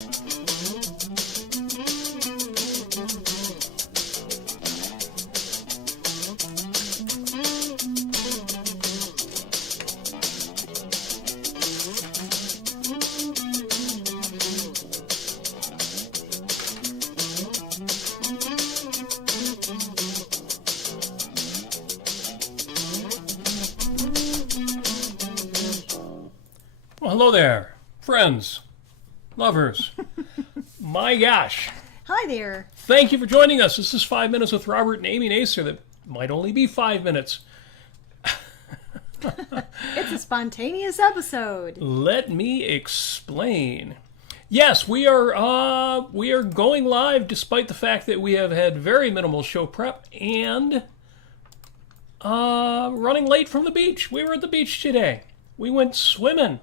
Well, hello there, friends, lovers. My gosh. Hi there. Thank you for joining us. This is 5 Minutes with Robert and Amy Nasir. That might only be 5 minutes. It's a spontaneous episode. Let me explain. Yes, we are going live despite the fact that we have had very minimal show prep and running late from the beach. We were at the beach today. We went swimming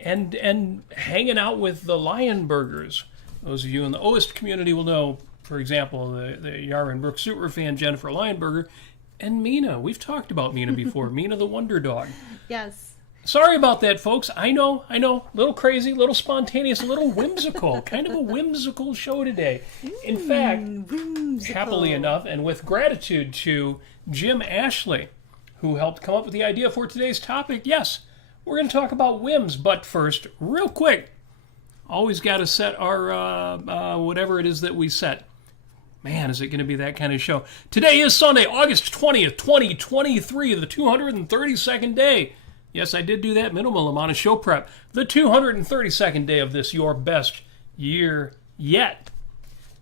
and hanging out with the Lion Burgers. Those of you in the OIST community will know, for example, the Yarra Brook super fan Jennifer Lionberger and Mina. We've talked about Mina before. Mina the Wonder Dog. Yes. Sorry about that, folks. I know. A little crazy, a little spontaneous, a little whimsical. Kind of a whimsical show today. In fact, whimsical. Happily enough, and with gratitude to Jim Ashley, who helped come up with the idea for today's topic, yes, we're going to talk about whims. But first, real quick, always got to set our whatever it is that we set. Man, is it going to be that kind of show. Today is Sunday, August 20th, 2023, the 232nd day. Yes, I did do that minimal amount of show prep. The 232nd day of this, your best year yet.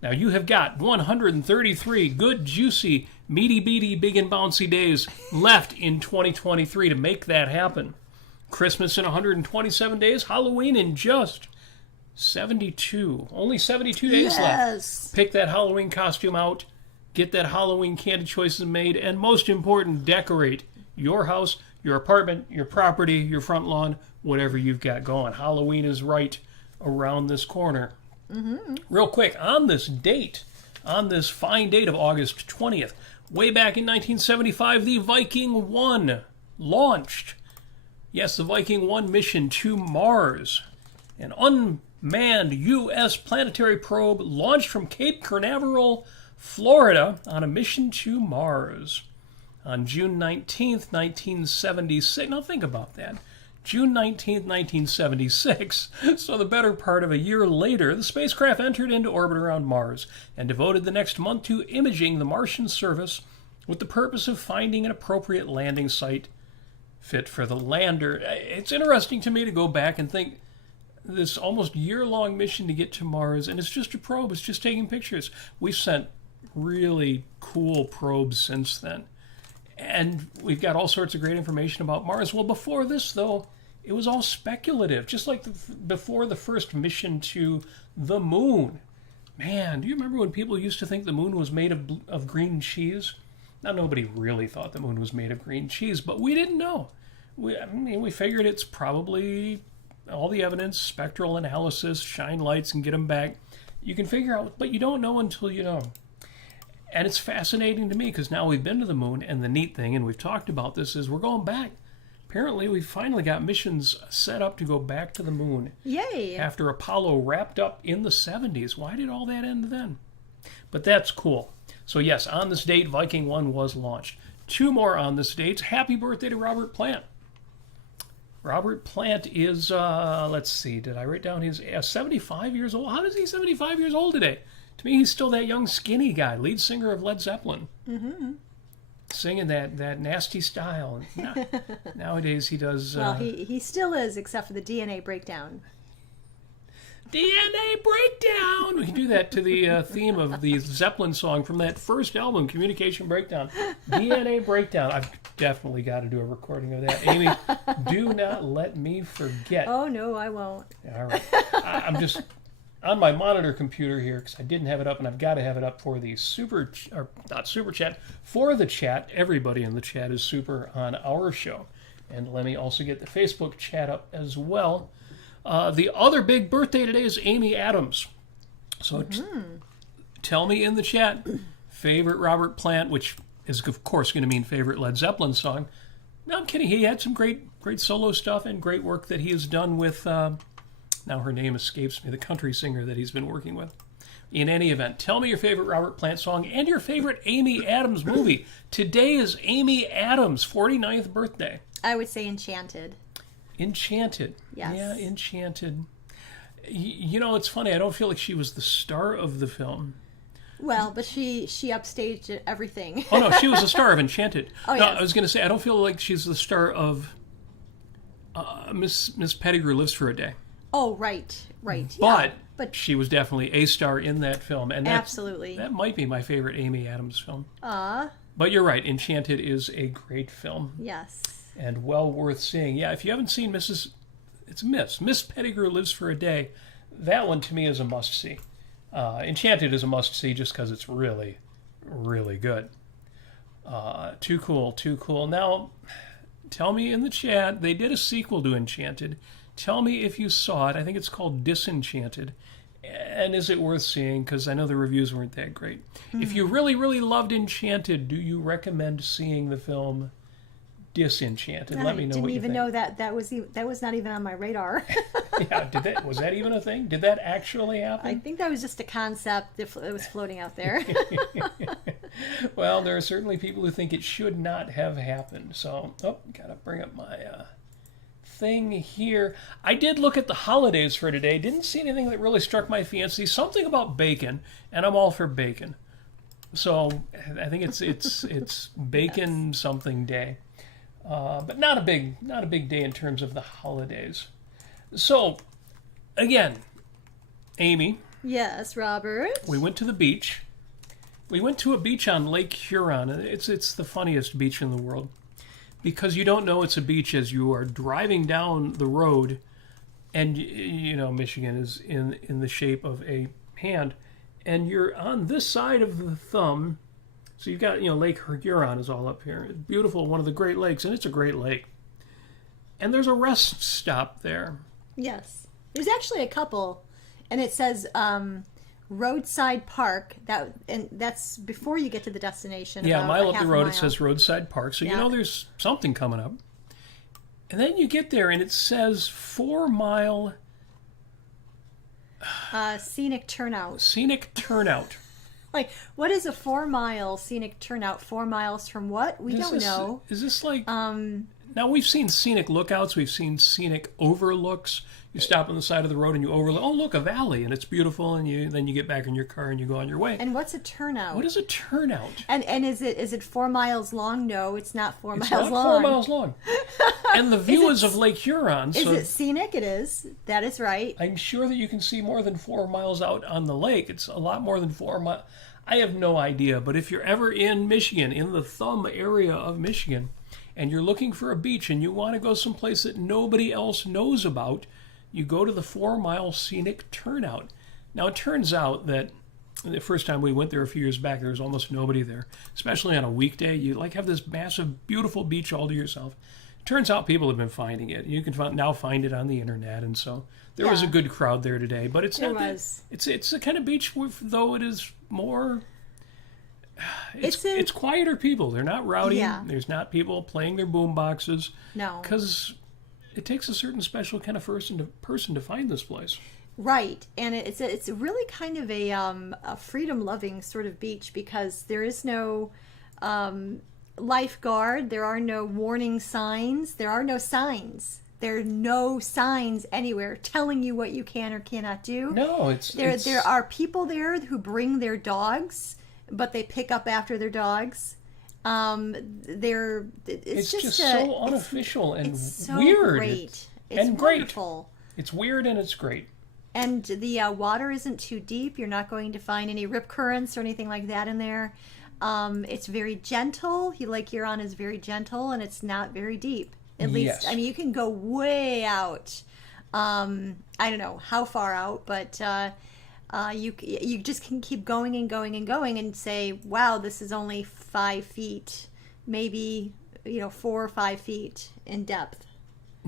Now, you have got 133 good, juicy, meaty, beady, big and bouncy days left in 2023 to make that happen. Christmas in 127 days, Halloween in just 72. Only 72 days left. Pick that Halloween costume out, get that Halloween candy choices made, and most important, decorate your house, your apartment, your property, your front lawn, whatever you've got going. Halloween is right around this corner. Mm-hmm. Real quick, on this date, on this fine date of August 20th, way back in 1975, the Viking I launched. Yes, the Viking I mission to Mars. An unmanned U.S. planetary probe launched from Cape Canaveral, Florida, on a mission to Mars. On June 19th, 1976, now think about that. June 19th, 1976, so the better part of a year later, the spacecraft entered into orbit around Mars and devoted the next month to imaging the Martian surface with the purpose of finding an appropriate landing site fit for the lander. It's interesting to me to go back and think this almost year-long mission to get to Mars, and it's just a probe, it's just taking pictures. We've sent really cool probes since then. And we've got all sorts of great information about Mars. Well, before this, though, it was all speculative, just like before the first mission to the moon. Man, do you remember when people used to think the moon was made of green cheese? Now, nobody really thought the moon was made of green cheese, but we didn't know. We figured it's probably all the evidence, spectral analysis, shine lights and get them back. You can figure out, but you don't know until you know. And it's fascinating to me because now we've been to the moon, and the neat thing, and we've talked about this, is we're going back. Apparently, we've finally got missions set up to go back to the moon. Yay! After Apollo wrapped up in the 70s. Why did all that end then? But that's cool. So yes, on this date, Viking I was launched. Two more on this date. Happy birthday to Robert Plant. Robert Plant is, let's see, did I write down he's 75 years old? How is he 75 years old today? To me, he's still that young, skinny guy, lead singer of Led Zeppelin. Mm-hmm. Singing that nasty style. Nowadays, he does... well, he still is, except for the DNA breakdown. DNA breakdown! We can do that to the theme of the Zeppelin song from that first album, Communication Breakdown. DNA breakdown. I've definitely got to do a recording of that. Amy, do not let me forget. Oh, no, I won't. All right. I'm just on my monitor computer here because I didn't have it up, and I've got to have it up for the not super chat, for the chat. Everybody in the chat is super on our show. And let me also get the Facebook chat up as well. The other big birthday today is Amy Adams. So tell me in the chat, favorite Robert Plant, which is, of course, going to mean favorite Led Zeppelin song. No, I'm kidding. He had some great solo stuff and great work that he has done with Now her name escapes me, the country singer that he's been working with. In any event, tell me your favorite Robert Plant song and your favorite Amy Adams movie. Today is Amy Adams' 49th birthday. I would say Enchanted. Enchanted. Yes. Yeah, Enchanted. You know, it's funny. I don't feel like she was the star of the film. Well, but she upstaged everything. Oh, no, she was the star of Enchanted. Oh, no, yes. I was going to say, I don't feel like she's the star of Miss Pettigrew Lives for a Day. Oh, right. But, Yeah, but she was definitely a star in that film. And absolutely. that might be my favorite Amy Adams film. Ah, But you're right, Enchanted is a great film. yes. And well worth seeing. Yeah, if you haven't seen Miss Pettigrew Lives for a Day, that one to me is a must-see. Enchanted is a must-see just because it's really, really good. Too cool. Now, tell me in the chat, they did a sequel to Enchanted. Tell me if you saw it. I think it's called Disenchanted. And is it worth seeing? Because I know the reviews weren't that great. If you really, really loved Enchanted, do you recommend seeing the film Disenchanted? Let me know what you think. I didn't even know that was not even on my radar. Yeah, was that even a thing? Did that actually happen? I think that was just a concept that was floating out there. Well, there are certainly people who think it should not have happened. So, gotta bring up my thing here. I did look at the holidays for today. Didn't see anything that really struck my fancy. Something about bacon, and I'm all for bacon. So I think it's bacon something day, but not a big day in terms of the holidays. So again, Amy. Yes, Robert. We went to the beach. We went to a beach on Lake Huron. It's the funniest beach in the world. Because you don't know it's a beach as you are driving down the road, and you know Michigan is in the shape of a hand, and you're on this side of the thumb, so you've got Lake Huron is all up here. It's beautiful, one of the Great Lakes, and it's a great lake. And there's a rest stop there. Yes, there's actually a couple, and it says Roadside Park. That's before you get to the destination. Yeah, a mile up the road mile. it says Roadside Park, so you know there's something coming up. And then you get there and it says 4 mile scenic turnout. Scenic turnout. Like, what is a 4 mile scenic turnout? 4 miles from what? We don't know. Is this like now we've seen scenic lookouts, we've seen scenic overlooks. You stop on the side of the road and you overlook. Oh, look, a valley, and it's beautiful. And then you get back in your car and you go on your way. And what's a turnout? What is a turnout? And is it 4 miles long? No, it's not 4 miles long. It's not 4 miles long. And the view is of Lake Huron. Is it scenic? It is. That is right. I'm sure that you can see more than 4 miles out on the lake. It's a lot more than 4 miles. I have no idea. But if you're ever in Michigan, in the thumb area of Michigan, and you're looking for a beach and you want to go someplace that nobody else knows about, you go to the 4 mile scenic turnout. Now, it turns out that the first time we went there a few years back, there was almost nobody there, especially on a weekday. You have this massive, beautiful beach all to yourself. Turns out people have been finding it. You can now find it on the internet, and so there was a good crowd there today. But it's not it's the kind of beach though it is more. It's quieter people. They're not rowdy. Yeah. There's not people playing their boom boxes. No. Because it takes a certain special kind of person to find this place. Right, and it's really kind of a freedom-loving sort of beach because there is no lifeguard, there are no warning signs, there are no signs. There are no signs anywhere telling you what you can or cannot do. No, there are people there who bring their dogs, but they pick up after their dogs. It's just so unofficial and it's so weird. Great. It's wonderful. Great. It's weird and it's great. And the water isn't too deep. You're not going to find any rip currents or anything like that in there. It's very gentle. Lake Huron is very gentle, and it's not very deep. At least, I mean, you can go way out. I don't know how far out, but you just can keep going and going and going and say, wow, this is only 5 feet, maybe 4 or 5 feet in depth.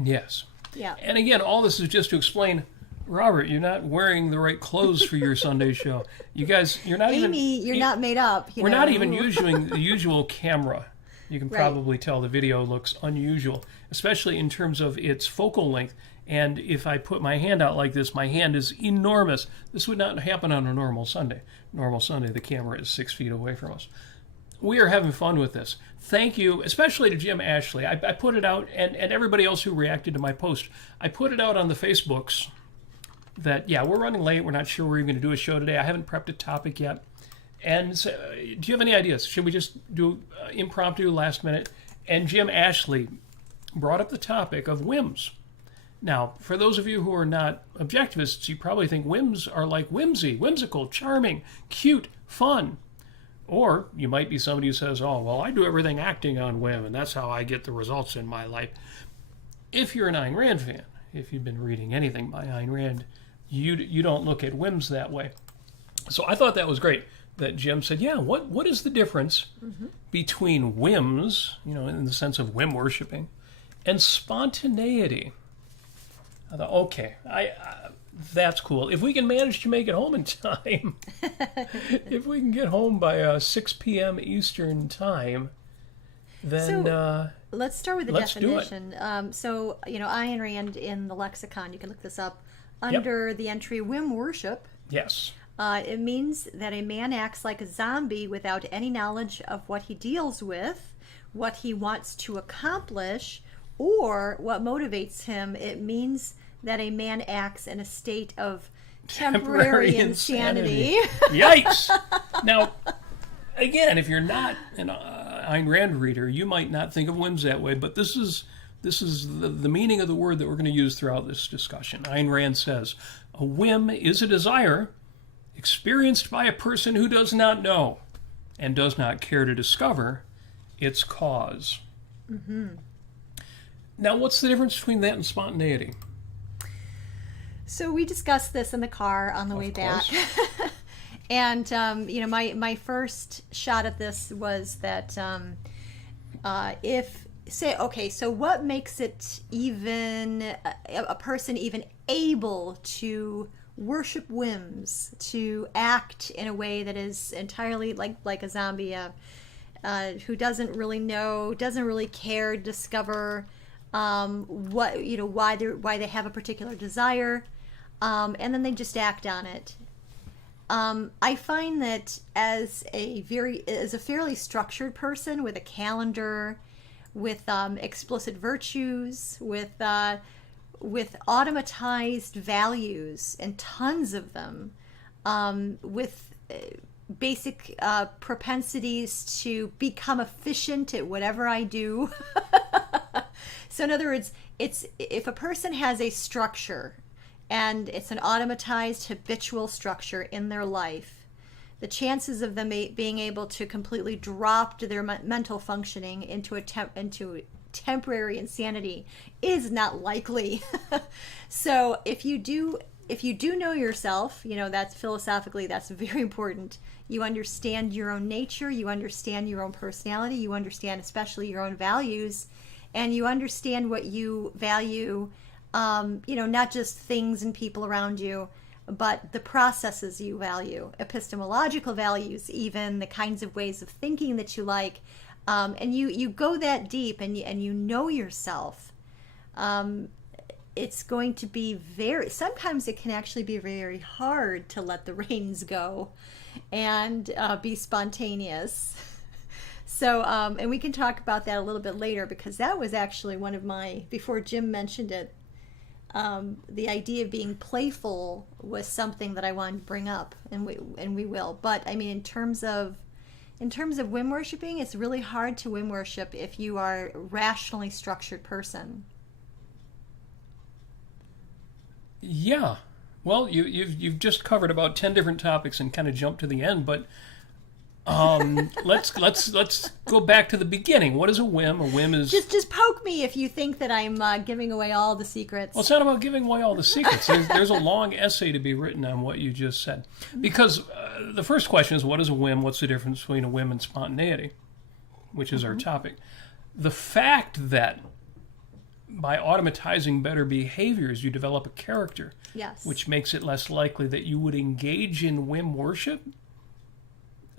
Yes. Yeah. And again, all this is just to explain, Robert, you're not wearing the right clothes for your Sunday show. You guys, you're not Amy, you're not made up. We're not even using the usual camera. You can Right. probably tell the video looks unusual, especially in terms of its focal length. And if I put my hand out like this, my hand is enormous. This would not happen on a normal Sunday. Normal Sunday, the camera is 6 feet away from us. We are having fun with this. Thank you, especially to Jim Ashley. I put it out, and everybody else who reacted to my post. I put it out on the Facebooks that, yeah, we're running late. We're not sure we're even going to do a show today. I haven't prepped a topic yet. And so, do you have any ideas? Should we just do impromptu last minute? And Jim Ashley brought up the topic of whims. Now, for those of you who are not objectivists, you probably think whims are like whimsy, whimsical, charming, cute, fun. Or you might be somebody who says, oh, well, I do everything acting on whim, and that's how I get the results in my life. If you're an Ayn Rand fan, if you've been reading anything by Ayn Rand, you don't look at whims that way. So I thought that was great that Jim said, yeah, what is the difference between whims, in the sense of whim worshipping, and spontaneity? I thought, okay, that's cool. If we can manage to make it home in time, if we can get home by 6 p.m. Eastern time, then let's start with the let's definition. Ayn Rand in the lexicon, you can look this up, under the entry whim worship. Yes. It means that a man acts like a zombie without any knowledge of what he deals with, what he wants to accomplish, or what motivates him. It means that a man acts in a state of temporary insanity. Yikes! Now, again, if you're not an Ayn Rand reader, you might not think of whims that way, but this is the meaning of the word that we're going to use throughout this discussion. Ayn Rand says, a whim is a desire experienced by a person who does not know and does not care to discover its cause. Mm-hmm. Now, what's the difference between that and spontaneity? So we discussed this in the car on the way back. And, my first shot at this was that so what makes it even, a person even able to worship whims, to act in a way that is entirely like a zombie, who doesn't really know, doesn't really care, discover why they have a particular desire, and then they just act on it. I find that as a fairly structured person with a calendar, with explicit virtues, with automatized values and tons of them, with basic propensities to become efficient at whatever I do. So in other words, if a person has a structure and it's an automatized habitual structure in their life, the chances of them being able to completely drop their mental functioning into temporary insanity is not likely. So if you do know yourself, that's philosophically, that's very important. You understand your own nature, you understand your own personality, you understand especially your own values, and you understand what you value, not just things and people around you, but the processes you value, epistemological values, even the kinds of ways of thinking that you like. And you go that deep and you know yourself, it's going to be sometimes it can actually be very hard to let the reins go and be spontaneous. So, and we can talk about that a little bit later, because that was actually one of my, before Jim mentioned it, the idea of being playful was something that I wanted to bring up, and we will. But I mean, in terms of whim worshiping, it's really hard to whim worship if you are a rationally structured person. Yeah. Well, you've just covered about 10 different topics and kind of jumped to the end, but let's go back to the beginning. What is a whim? A whim is just poke me if you think that I'm giving away all the secrets. Well, it's not about giving away all the secrets. There's a long essay to be written on what you just said, because the first question is, what is a whim? What's the difference between a whim and spontaneity, which is our topic? The fact that by automatizing better behaviors, you develop a character, yes, which makes it less likely that you would engage in whim worship.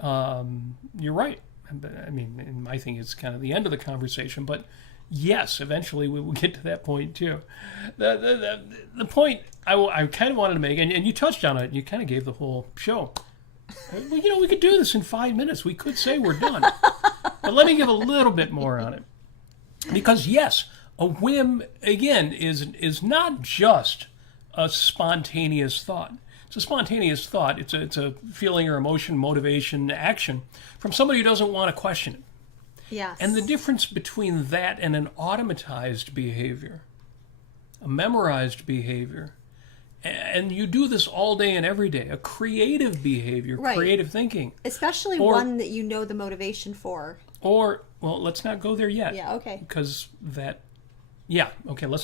You're right. I mean, in my thing, it's kind of the end of the conversation, but yes, eventually we will get to that point too. The point I kind of wanted to make, and you touched on it, you kind of gave the whole show. Well, we could do this in 5 minutes. We could say we're done. But let me give a little bit more on it. Because yes, a whim, again, is not just a spontaneous thought. It's a spontaneous thought. It's a feeling or emotion, motivation, action from somebody who doesn't want to question it. Yes. And the difference between that and an automatized behavior, a memorized behavior, and you do this all day and every day, a creative behavior, right. Creative thinking. Especially one that you know the motivation for. Or, well, let's not go there yet. Yeah, okay. Because let's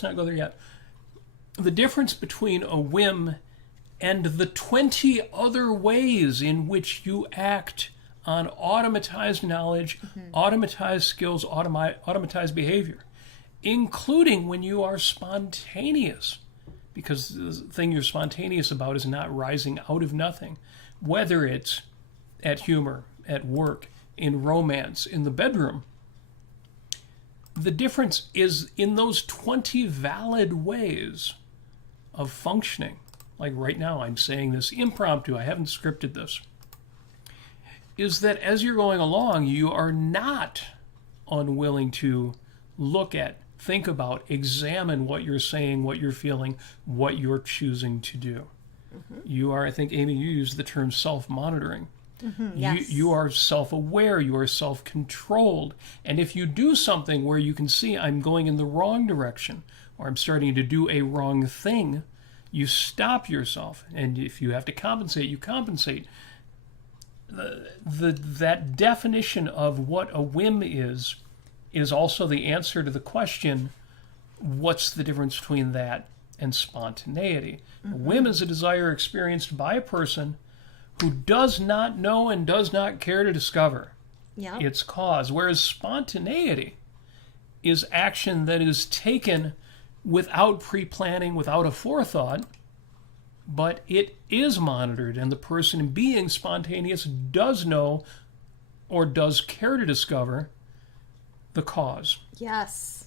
not go there yet. The difference between a whim and the 20 other ways in which you act on automatized knowledge, automatized skills, automatized behavior, including when you are spontaneous, because the thing you're spontaneous about is not rising out of nothing, whether it's at humor, at work, in romance, in the bedroom. The difference is in those 20 valid ways of functioning. Like right now, I'm saying this impromptu, I haven't scripted this, is that as you're going along, you are not unwilling to look at, think about, examine what you're saying, what you're feeling, what you're choosing to do. You are, I think, Amy, you used the term self-monitoring. Yes. You are self-aware, you are self-controlled. And if you do something where you can see I'm going in the wrong direction, or I'm starting to do a wrong thing, you stop yourself. And if you have to compensate, you compensate. That definition of what a whim is also the answer to the question, what's the difference between that and spontaneity? A whim is a desire experienced by a person who does not know and does not care to discover its cause, whereas spontaneity is action that is taken without pre-planning, without a forethought, but it is monitored, and the person being spontaneous does know or does care to discover the cause. Yes.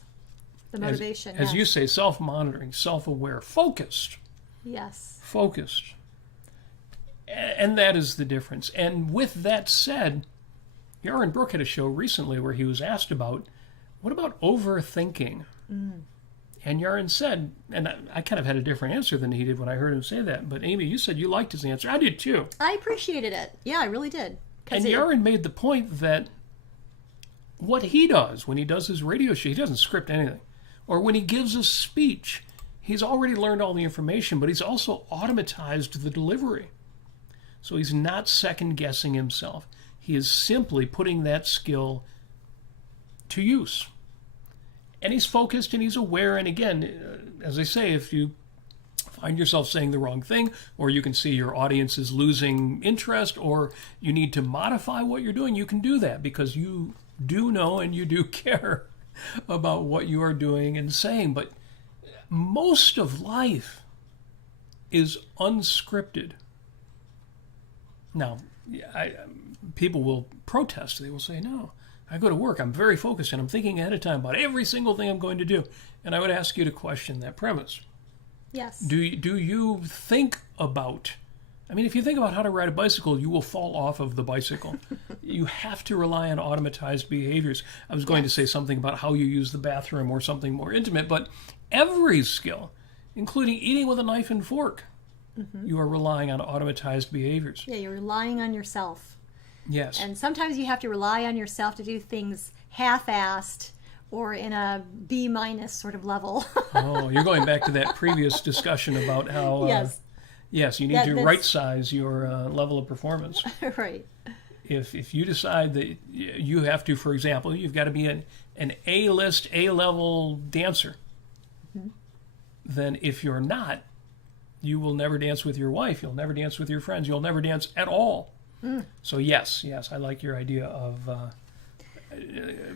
The motivation. As you say, self-monitoring, self-aware, focused. Yes. Focused. And that is the difference. And with that said, Yaron Brook had a show recently where he was asked about, what about overthinking? And Yaron said, and I kind of had a different answer than he did when I heard him say that, but Amy, you said you liked his answer. I did too. I appreciated it. Yeah, I really did. And Yaron made the point that what he does when he does his radio show, he doesn't script anything. Or when he gives a speech, he's already learned all the information, but he's also automatized the delivery. So he's not second-guessing himself. He is simply putting that skill to use. And he's focused and he's aware. And again, as I say, if you find yourself saying the wrong thing, or you can see your audience is losing interest, or you need to modify what you're doing, you can do that because you do know and you do care about what you are doing and saying. But most of life is unscripted. Now, people will protest. They will say, no, I go to work, I'm very focused, and I'm thinking ahead of time about every single thing I'm going to do. And I would ask you to question that premise. Yes. Do you think about, I mean, if you think about how to ride a bicycle, you will fall off of the bicycle. You have to rely on automatized behaviors. I was going to say something about how you use the bathroom or something more intimate, but every skill, including eating with a knife and fork, you are relying on automatized behaviors. Yeah, you're relying on yourself. Yes. And sometimes you have to rely on yourself to do things half-assed or in a B- sort of level. Oh, you're going back to that previous discussion about how, yes, you need to right-size your level of performance. Right. If you decide that you have to, for example, you've got to be an A-list, A-level dancer, then if you're not, you will never dance with your wife, you'll never dance with your friends, you'll never dance at all. So yes, I like your idea of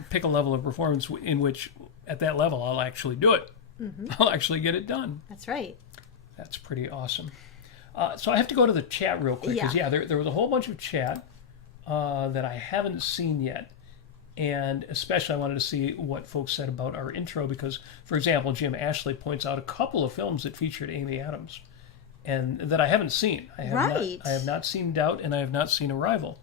pick a level of performance in which, at that level, I'll actually do it. I'll actually get it done. That's right. That's pretty awesome. So I have to go to the chat real quick, because there was a whole bunch of chat that I haven't seen yet. And especially I wanted to see what folks said about our intro because, for example, Jim Ashley points out a couple of films that featured Amy Adams and that I haven't seen. I have not seen Doubt and I have not seen Arrival.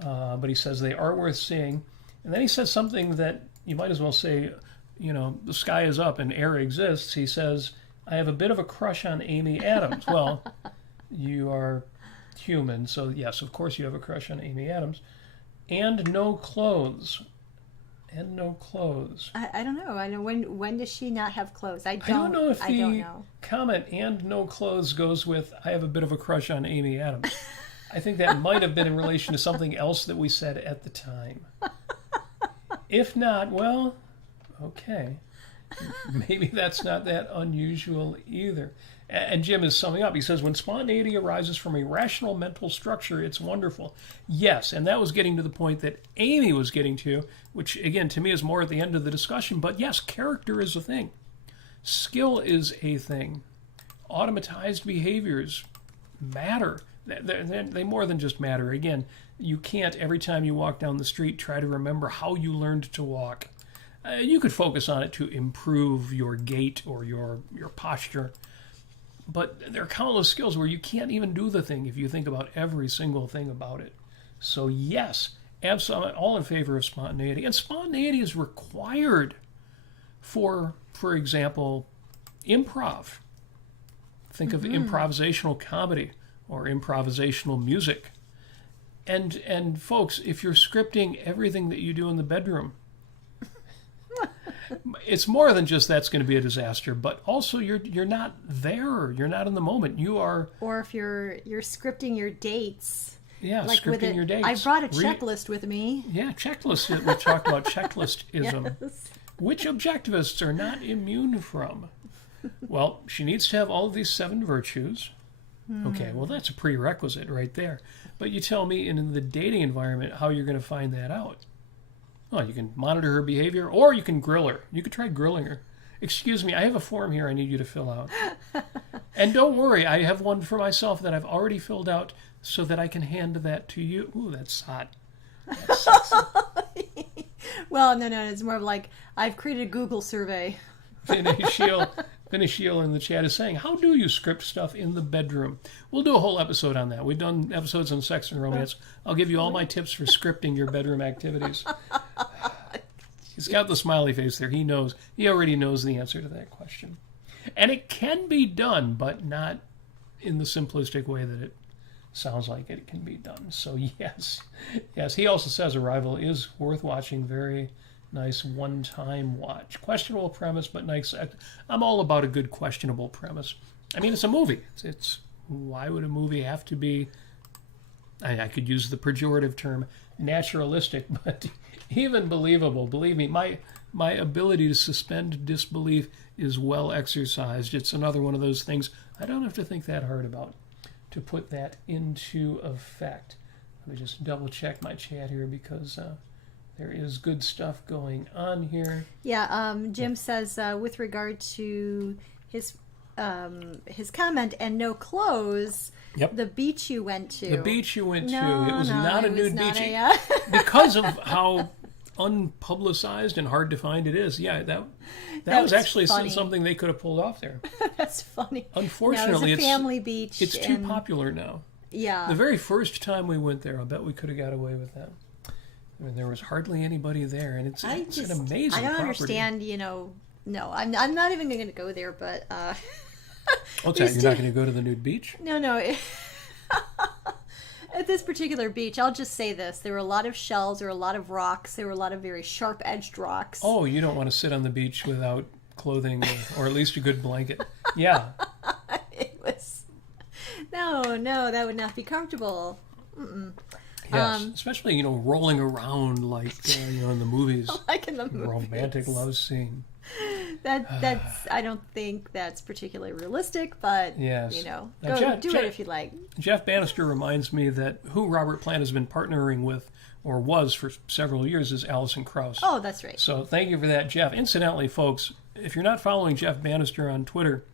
But he says they are worth seeing. And then he says something that you might as well say, the sky is up and air exists. He says, I have a bit of a crush on Amy Adams. Well, you are human, so yes, of course you have a crush on Amy Adams. And no clothes. And no clothes. I don't know. I know when does she not have clothes? I don't know if the comment and no clothes goes with I have a bit of a crush on Amy Adams. I think that might have been in relation to something else that we said at the time. If not, well, okay. Maybe that's not that unusual either. And Jim is summing up. He says, when spontaneity arises from a rational mental structure, it's wonderful. Yes, and that was getting to the point that Amy was getting to, which, again, to me is more at the end of the discussion. But yes, character is a thing. Skill is a thing. Automatized behaviors matter. They more than just matter. Again, you can't, every time you walk down the street, try to remember how you learned to walk. You could focus on it to improve your gait or your posture. But there are countless skills where you can't even do the thing if you think about every single thing about it. So yes, absolutely, all in favor of spontaneity. And spontaneity is required for example, improv. Think of improvisational comedy or improvisational music. And folks, if you're scripting everything that you do in the bedroom, it's more than just that's going to be a disaster, but also you're not there. You're not in the moment. You are. Or if you're scripting your dates. Yeah, like scripting your dates. I brought a checklist with me. Yeah, checklist. We talked about checklistism, yes. Which objectivists are not immune from. Well, she needs to have all of these 7 virtues. Okay, well, that's a prerequisite right there. But you tell me in the dating environment how you're going to find that out. Well, you can monitor her behavior, or you can grill her. You could try grilling her. Excuse me, I have a form here I need you to fill out. And don't worry, I have one for myself that I've already filled out so that I can hand that to you. Ooh, that's hot. That's sexy. Well, no, it's more of like, I've created a Google survey. Finishiel in the chat is saying, how do you script stuff in the bedroom? We'll do a whole episode on that. We've done episodes on sex and romance. I'll give you all my tips for scripting your bedroom activities. He's got the smiley face there. He knows. He already knows the answer to that question. And it can be done, but not in the simplistic way that it sounds like it can be done. So yes. He also says Arrival is worth watching. Very nice one-time watch. Questionable premise, but nice. I'm all about a good questionable premise. I mean, it's a movie. It's why would a movie have to be, I could use the pejorative term, naturalistic, but even believable. Believe me, my ability to suspend disbelief is well exercised. It's another one of those things I don't have to think that hard about to put that into effect. Let me just double check my chat here because there is good stuff going on here. Yeah, Jim says with regard to his comment and no clothes. Yep. The beach you went to. The beach you went to. It was not a nude beach. Because of how unpublicized and hard to find it is. Yeah, that was actually something they could have pulled off there. That's funny. Unfortunately, it was a family beach. It's too popular now. Yeah. The very first time we went there, I bet we could have got away with that. I mean, there was hardly anybody there, and it's an amazing property. I don't understand, no, I'm not even going to go there, but... What's that, you're not going to go to the nude beach? No. At this particular beach, I'll just say this. There were a lot of shells, there were a lot of rocks, there were a lot of very sharp-edged rocks. Oh, you don't want to sit on the beach without clothing or at least a good blanket. Yeah. It was... No, that would not be comfortable. Mm-mm. Yes, especially, rolling around like, in the movies. Like in the movies. Romantic love scene. That's I don't think that's particularly realistic, but, yes. Do it if you like. Jeff Bannister reminds me that who Robert Plant has been partnering with, or was for several years, is Alison Krauss. Oh, that's right. So thank you for that, Jeff. Incidentally, folks, if you're not following Jeff Bannister on Twitter,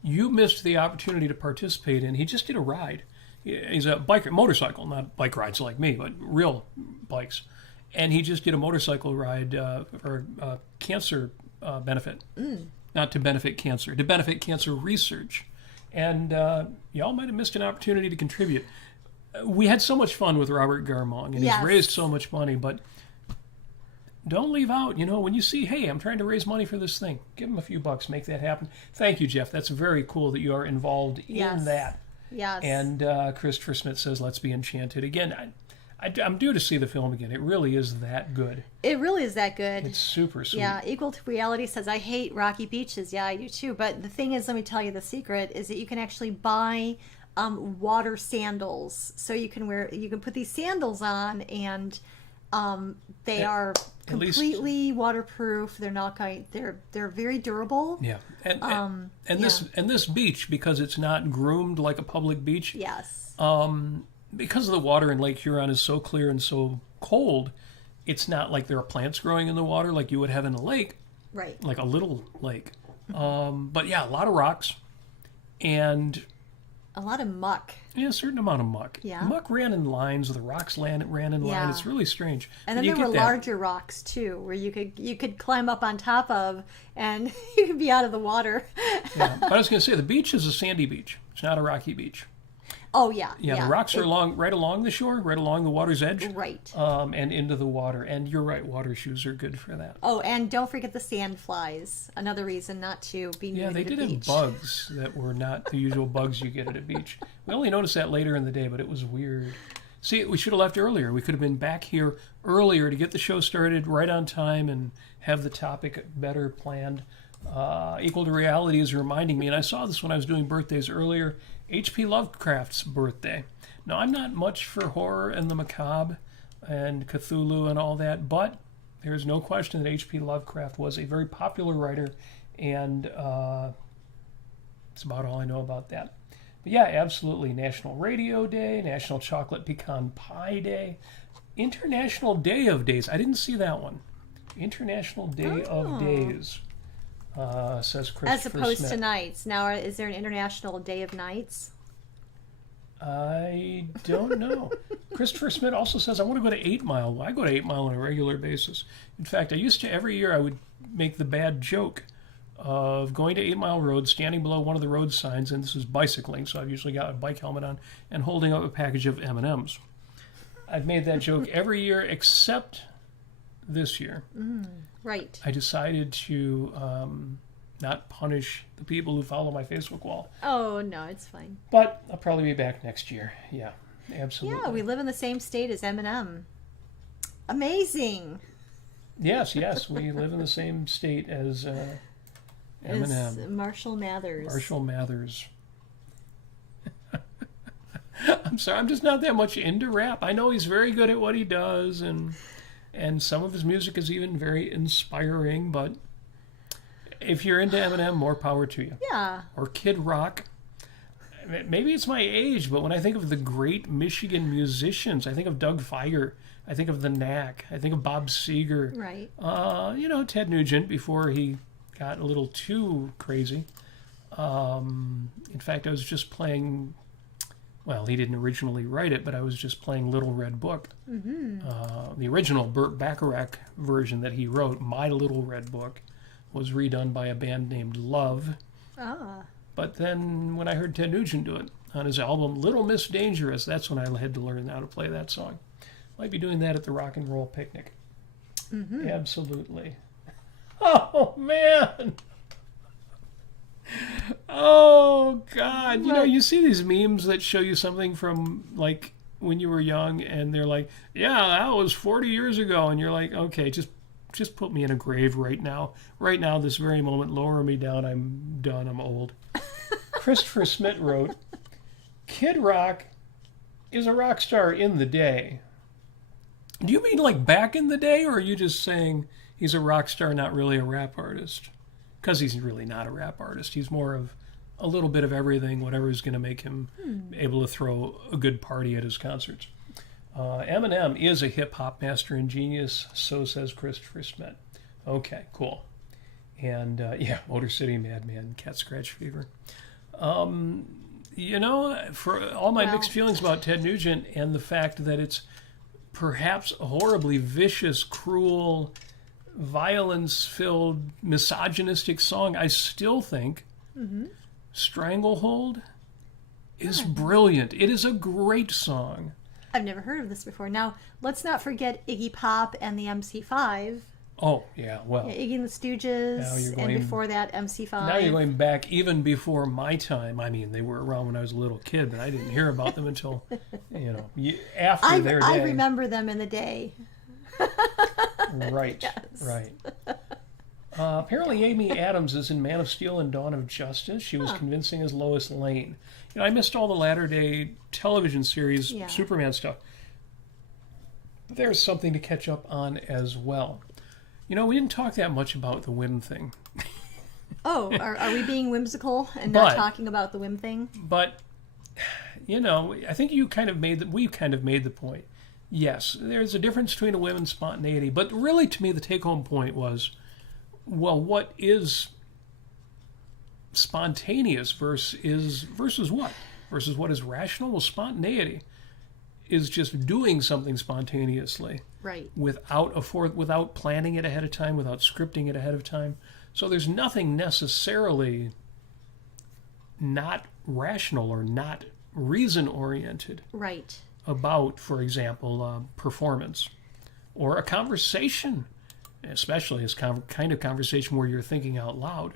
you missed the opportunity to participate in. He just did a ride. He's a biker, motorcycle, not bike rides like me, but real bikes. And he just did a motorcycle ride for cancer benefit. Not to benefit cancer, to benefit cancer research. And y'all might have missed an opportunity to contribute. We had so much fun with Robert Garmong, and he's raised so much money, but don't leave out, when you see, hey, I'm trying to raise money for this thing, give him a few bucks, make that happen. Thank you, Jeff. That's very cool that you are involved in that. Yes. And Christopher Smith says, let's be enchanted. Again, I'm due to see the film again. It really is that good. It really is that good. It's super sweet. Yeah, Equal to Reality says, I hate rocky beaches. Yeah, I do too. But the thing is, let me tell you the secret, is that you can actually buy water sandals. So you can put these sandals on, and they are completely waterproof. They're not going. They're very durable. Yeah, and this beach, because it's not groomed like a public beach. Yes. Because the water in Lake Huron is so clear and so cold, it's not like there are plants growing in the water like you would have in a lake. Right. Like a little lake. But yeah, a lot of rocks and a lot of muck. Yeah, a certain amount of muck. Yeah. Muck ran in lines, the rocks ran in line. It's really strange. And then there were larger rocks too, where you could climb up on top of, and you could be out of the water. Yeah, but I was going to say, the beach is a sandy beach. It's not a rocky beach. Oh, yeah. Yeah, the rocks are right along the shore, right along the water's edge. Right. And into the water. And you're right, water shoes are good for that. Oh, and don't forget the sand flies. Another reason not to be near the beach. Yeah, they did have bugs that were not the usual bugs you get at a beach. We only noticed that later in the day, but it was weird. See, we should have left earlier. We could have been back here earlier to get the show started right on time and have the topic better planned. Equal to Reality is reminding me, and I saw this when I was doing birthdays earlier, H.P. Lovecraft's birthday. Now, I'm not much for horror and the macabre and Cthulhu and all that, but there's no question that H.P. Lovecraft was a very popular writer, and that's about all I know about that. But yeah, absolutely. National Radio Day, National Chocolate Pecan Pie Day, International Day of Days. I didn't see that one. International Day of Days. Says Christopher As opposed Smith. to nights. Now, is there an International Day of Nights? I don't know. Christopher Smith also says, I want to go to 8 Mile. Well, I go to 8 Mile on a regular basis. In fact, I used to, every year, I would make the bad joke of going to 8 Mile Road, standing below one of the road signs, and this is bicycling, so I've usually got a bike helmet on, and holding up a package of M&Ms. I've made that joke every year except this year. Right. I decided to not punish the people who follow my Facebook wall. Oh, no, it's fine. But I'll probably be back next year. Yeah, absolutely. Yeah, we live in the same state as Eminem. Amazing. Yes, we live in the same state as Eminem. As Marshall Mathers. Marshall Mathers. I'm sorry, I'm just not that much into rap. I know he's very good at what he does, and some of his music is even very inspiring, but if you're into Eminem, more power to you. Yeah. Or Kid Rock. Maybe it's my age, but when I think of the great Michigan musicians, I think of Doug Fieger, I think of the Knack, I think of Bob Seger. Right. Ted Nugent before he got a little too crazy. In fact, I was just playing... Well, he didn't originally write it, but I was just playing Little Red Book. Mm-hmm. The original Burt Bacharach version that he wrote, My Little Red Book, was redone by a band named Love. Ah. But then when I heard Ted Nugent do it on his album Little Miss Dangerous, that's when I had to learn how to play that song. Might be doing that at the Rock and Roll Picnic. Mm-hmm. Absolutely. Oh, man! Oh, God. You see these memes that show you something from, like, when you were young, and they're like, yeah, that was 40 years ago. And you're like, okay, just put me in a grave right now. Right now, this very moment, lower me down. I'm done. I'm old. Christopher Smith wrote, Kid Rock is a rock star in the day. Do you mean like back in the day, or are you just saying he's a rock star, not really a rap artist? Because he's really not a rap artist. He's more of a little bit of everything, whatever is going to make him able to throw a good party at his concerts. Eminem is a hip-hop master and genius, so says Christopher Smith. Okay, cool. And, Motor City Madman, Cat Scratch Fever. For all my mixed feelings about Ted Nugent and the fact that it's perhaps a horribly vicious, cruel, violence-filled, misogynistic song, I still think Stranglehold is brilliant. It is a great song. I've never heard of this before. Now, let's not forget Iggy Pop and the MC5. Oh, yeah, well. Yeah, Iggy and the Stooges, and before that, MC5. Now you're going back even before my time. I mean, they were around when I was a little kid, but I didn't hear about them until, after their day. I remember them in the day. Right, Yes. right. Apparently Amy Adams is in Man of Steel and Dawn of Justice. She was convincing as Lois Lane. I missed all the latter-day television series Superman stuff. There's something to catch up on as well. We didn't talk that much about the whim thing. Oh, are we being whimsical and not talking about the whim thing? But, I think we kind of made the point. Yes, there's a difference between a whim and spontaneity. But really, to me, the take-home point was, well, what is spontaneous versus what? Versus what is rational? Well, spontaneity is just doing something spontaneously. Right. Without planning it ahead of time, without scripting it ahead of time. So there's nothing necessarily not rational or not reason-oriented. Right. About, for example, performance or a conversation, especially this kind of conversation where you're thinking out loud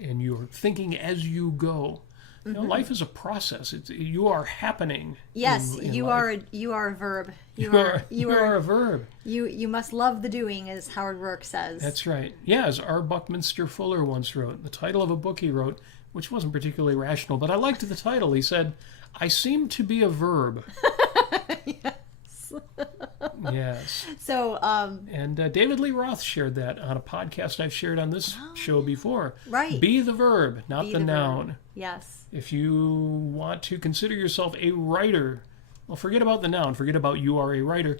and you're thinking as you go. Life is a process. You are happening. Yes, in you life. are a verb. You are a verb. You must love the doing, as Howard Rourke says. That's right. Yeah, as R. Buckminster Fuller once wrote, the title of a book he wrote, which wasn't particularly rational, but I liked the title. He said, "I seem to be a verb." Yes. Yes. So, and David Lee Roth shared that on a podcast I've shared on this show before. Right. Be the verb, not Be the noun. verb. Yes. If you want to consider yourself a writer, well, forget about the noun. Forget about you are a writer.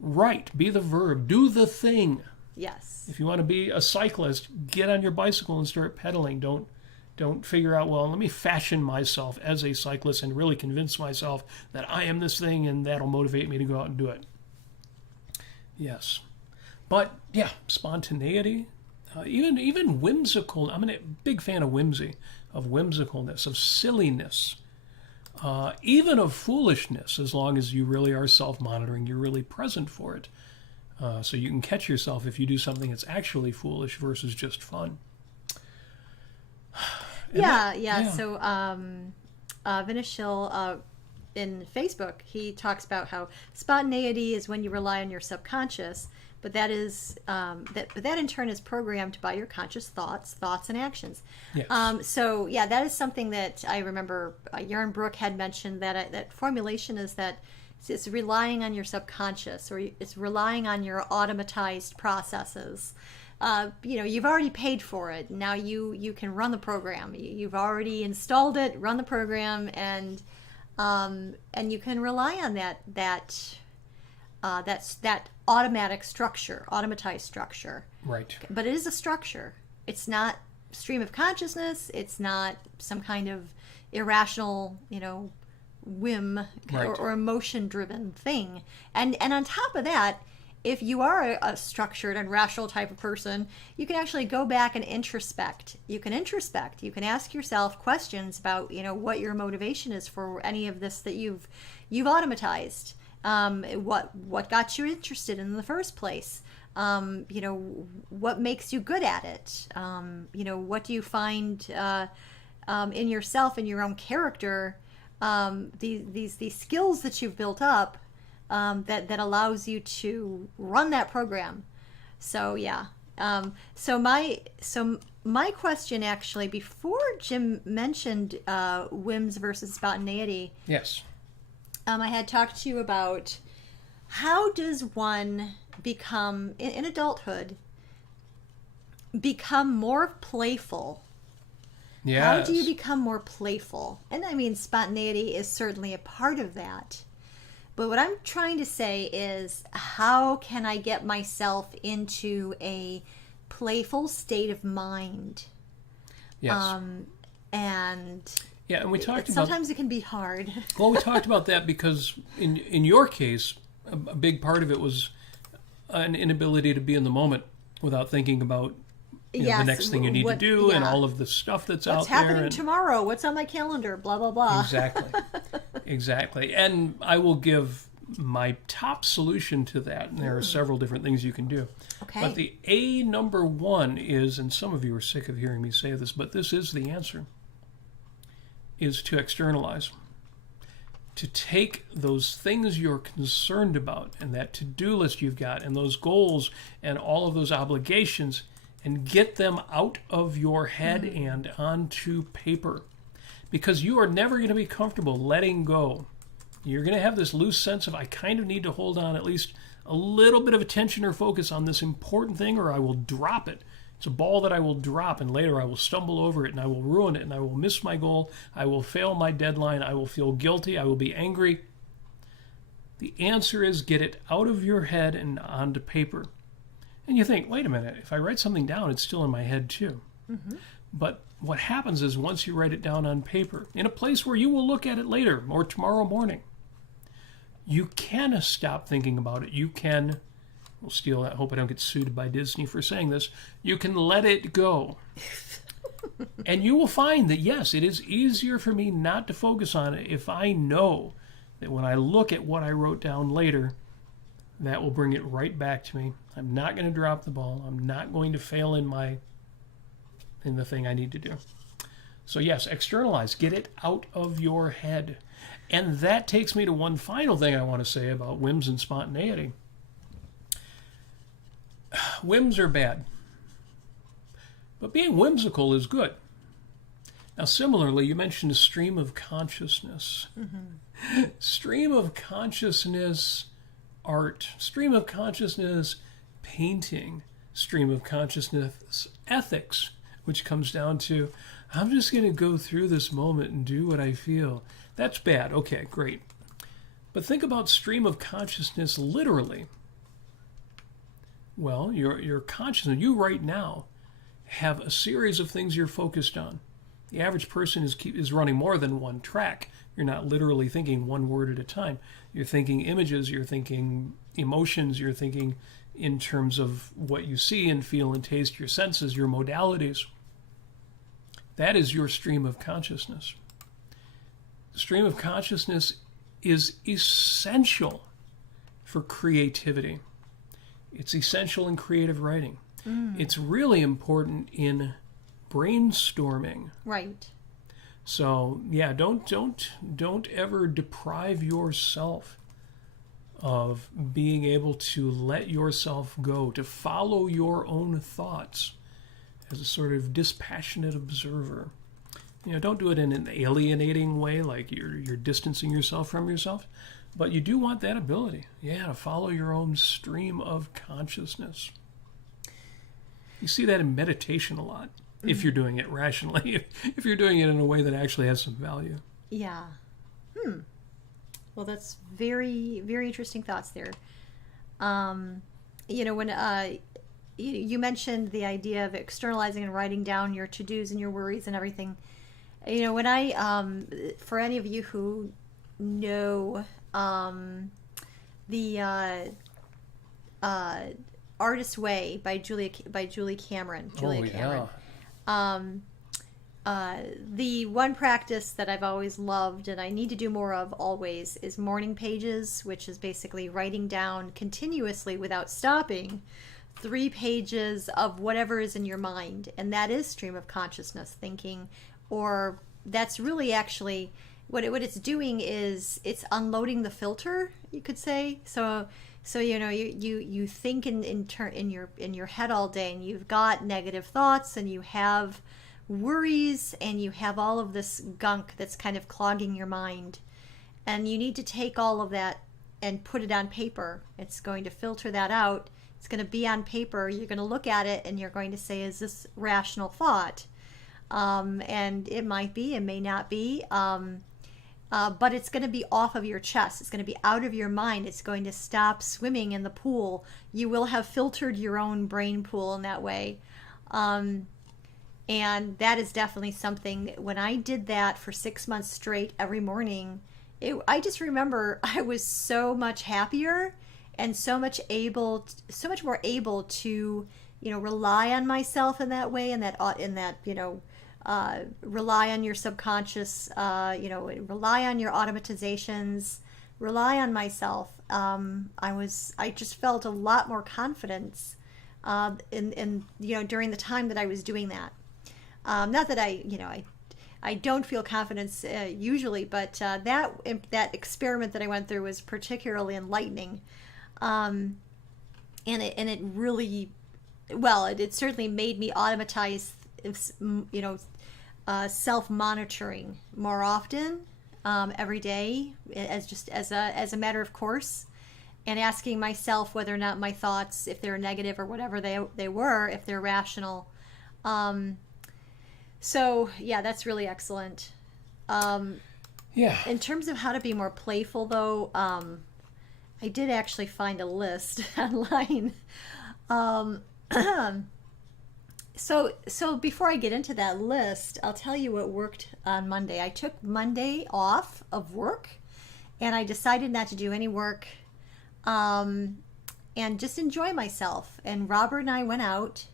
Write. Be the verb. Do the thing. Yes. If you want to be a cyclist, get on your bicycle and start pedaling. Don't figure out, well, let me fashion myself as a cyclist and really convince myself that I am this thing and that'll motivate me to go out and do it. Yes. But, yeah, spontaneity, even whimsical. I'm a big fan of whimsy, of whimsicalness, of silliness, even of foolishness, as long as you really are self-monitoring, you're really present for it. So you can catch yourself if you do something that's actually foolish versus just fun. Yeah. So, Vinishil, in Facebook, he talks about how spontaneity is when you rely on your subconscious, but that is that in turn is programmed by your conscious thoughts and actions. Yes. That is something that I remember Yarn Brooke had mentioned, that formulation is that it's relying on your subconscious, or it's relying on your automatized processes. You've already paid for it. Now you can run the program. You've already installed it, run the program, and you can rely on that automatic structure, automatized structure. Right. But it is a structure. It's not stream of consciousness. It's not some kind of irrational, whim or emotion-driven thing. And on top of that, if you are a structured and rational type of person, you can actually go back and introspect. You can ask yourself questions about, what your motivation is for any of this that you've automatized. What got you interested in the first place? What makes you good at it? What do you find in yourself, in your own character? These skills that you've built up. That allows you to run that program. So yeah. So my question, actually, before Jim mentioned whims versus spontaneity. Yes. I had talked to you about how does one become in adulthood become more playful. Yes. How do you become more playful? And I mean, spontaneity is certainly a part of that. But what I'm trying to say is, how can I get myself into a playful state of mind? Yes. And we talked about... Sometimes it can be hard. Well, we talked about that because in your case, a big part of it was an inability to be in the moment without thinking about the next thing you need to do and all of the stuff that's out there. What's happening tomorrow? What's on my calendar? Blah, blah, blah. Exactly. And I will give my top solution to that. And there are several different things you can do. Okay. But the number one is, and some of you are sick of hearing me say this, but this is the answer, is to externalize. To take those things you're concerned about and that to-do list you've got and those goals and all of those obligations and get them out of your head and onto paper. Because you are never going to be comfortable letting go. You're going to have this loose sense of, I kind of need to hold on at least a little bit of attention or focus on this important thing or I will drop it. It's a ball that I will drop and later I will stumble over it and I will ruin it and I will miss my goal. I will fail my deadline. I will feel guilty. I will be angry. The answer is get it out of your head and onto paper. And you think, wait a minute, if I write something down, it's still in my head too. But what happens is once you write it down on paper, in a place where you will look at it later or tomorrow morning, you can stop thinking about it. You can, we'll steal that, hope I don't get sued by Disney for saying this, you can let it go. And you will find that, yes, it is easier for me not to focus on it if I know that when I look at what I wrote down later, that will bring it right back to me. I'm not going to drop the ball. I'm not going to fail in the thing I need to do. So yes, externalize. Get it out of your head. And that takes me to one final thing I want to say about whims and spontaneity. Whims are bad. But being whimsical is good. Now, similarly, you mentioned a stream of consciousness. Stream of consciousness art, stream of consciousness painting, stream of consciousness ethics, which comes down to, I'm just going to go through this moment and do what I feel. That's bad. Okay, great. But think about stream of consciousness literally. Well, your consciousness, you right now, have a series of things you're focused on. The average person is running more than one track. You're not literally thinking one word at a time. You're thinking images, you're thinking emotions, you're thinking in terms of what you see and feel and taste, your senses, your modalities. That is your stream of consciousness. The stream of consciousness is essential for creativity. It's essential in creative writing. It's really important in brainstorming. Right. So yeah, don't ever deprive yourself of being able to let yourself go, to follow your own thoughts as a sort of dispassionate observer. Don't do it in an alienating way, like you're distancing yourself from yourself, but you do want that ability, to follow your own stream of consciousness. You see that in meditation a lot. If you're doing it rationally, if you're doing it in a way that actually has some value. Yeah. Well, that's very, very interesting thoughts there. When you mentioned the idea of externalizing and writing down your to-dos and your worries and everything. When I, for any of you who know the Artist's Way by Julie Cameron. Cameron. The one practice that I've always loved and I need to do more of always is morning pages, which is basically writing down continuously without stopping 3 pages of whatever is in your mind. And that is stream of consciousness thinking, or that's really actually what it's doing is it's unloading the filter, you could say. So you think in your head all day, and you've got negative thoughts, and you have worries, and you have all of this gunk that's kind of clogging your mind, and you need to take all of that and put it on paper. It's going to filter that out. It's going to be on paper. You're going to look at it, and you're going to say, is this rational thought? And it might be, it may not be. But it's going to be off of your chest. It's going to be out of your mind. It's going to stop swimming in the pool. You will have filtered your own brain pool in that way. And that is definitely something, when I did that for 6 months straight every morning, I just remember I was so much happier and so much more able to, rely on myself in that way, rely on your subconscious, rely on your automatizations, rely on myself. I just felt a lot more confidence, during the time that I was doing that. Not that I don't feel confidence usually, but that experiment that I went through was particularly enlightening, and it really, well, it certainly made me automatize, self-monitoring more often, every day, as a matter of course, and asking myself whether or not my thoughts, if they're negative or whatever they were, if they're rational. So yeah, that's really excellent. Yeah. In terms of how to be more playful, though, I did actually find a list online. So before I get into that list, I'll tell you what worked on Monday. I took Monday off of work, and I decided not to do any work, and just enjoy myself. And Robert and I went out.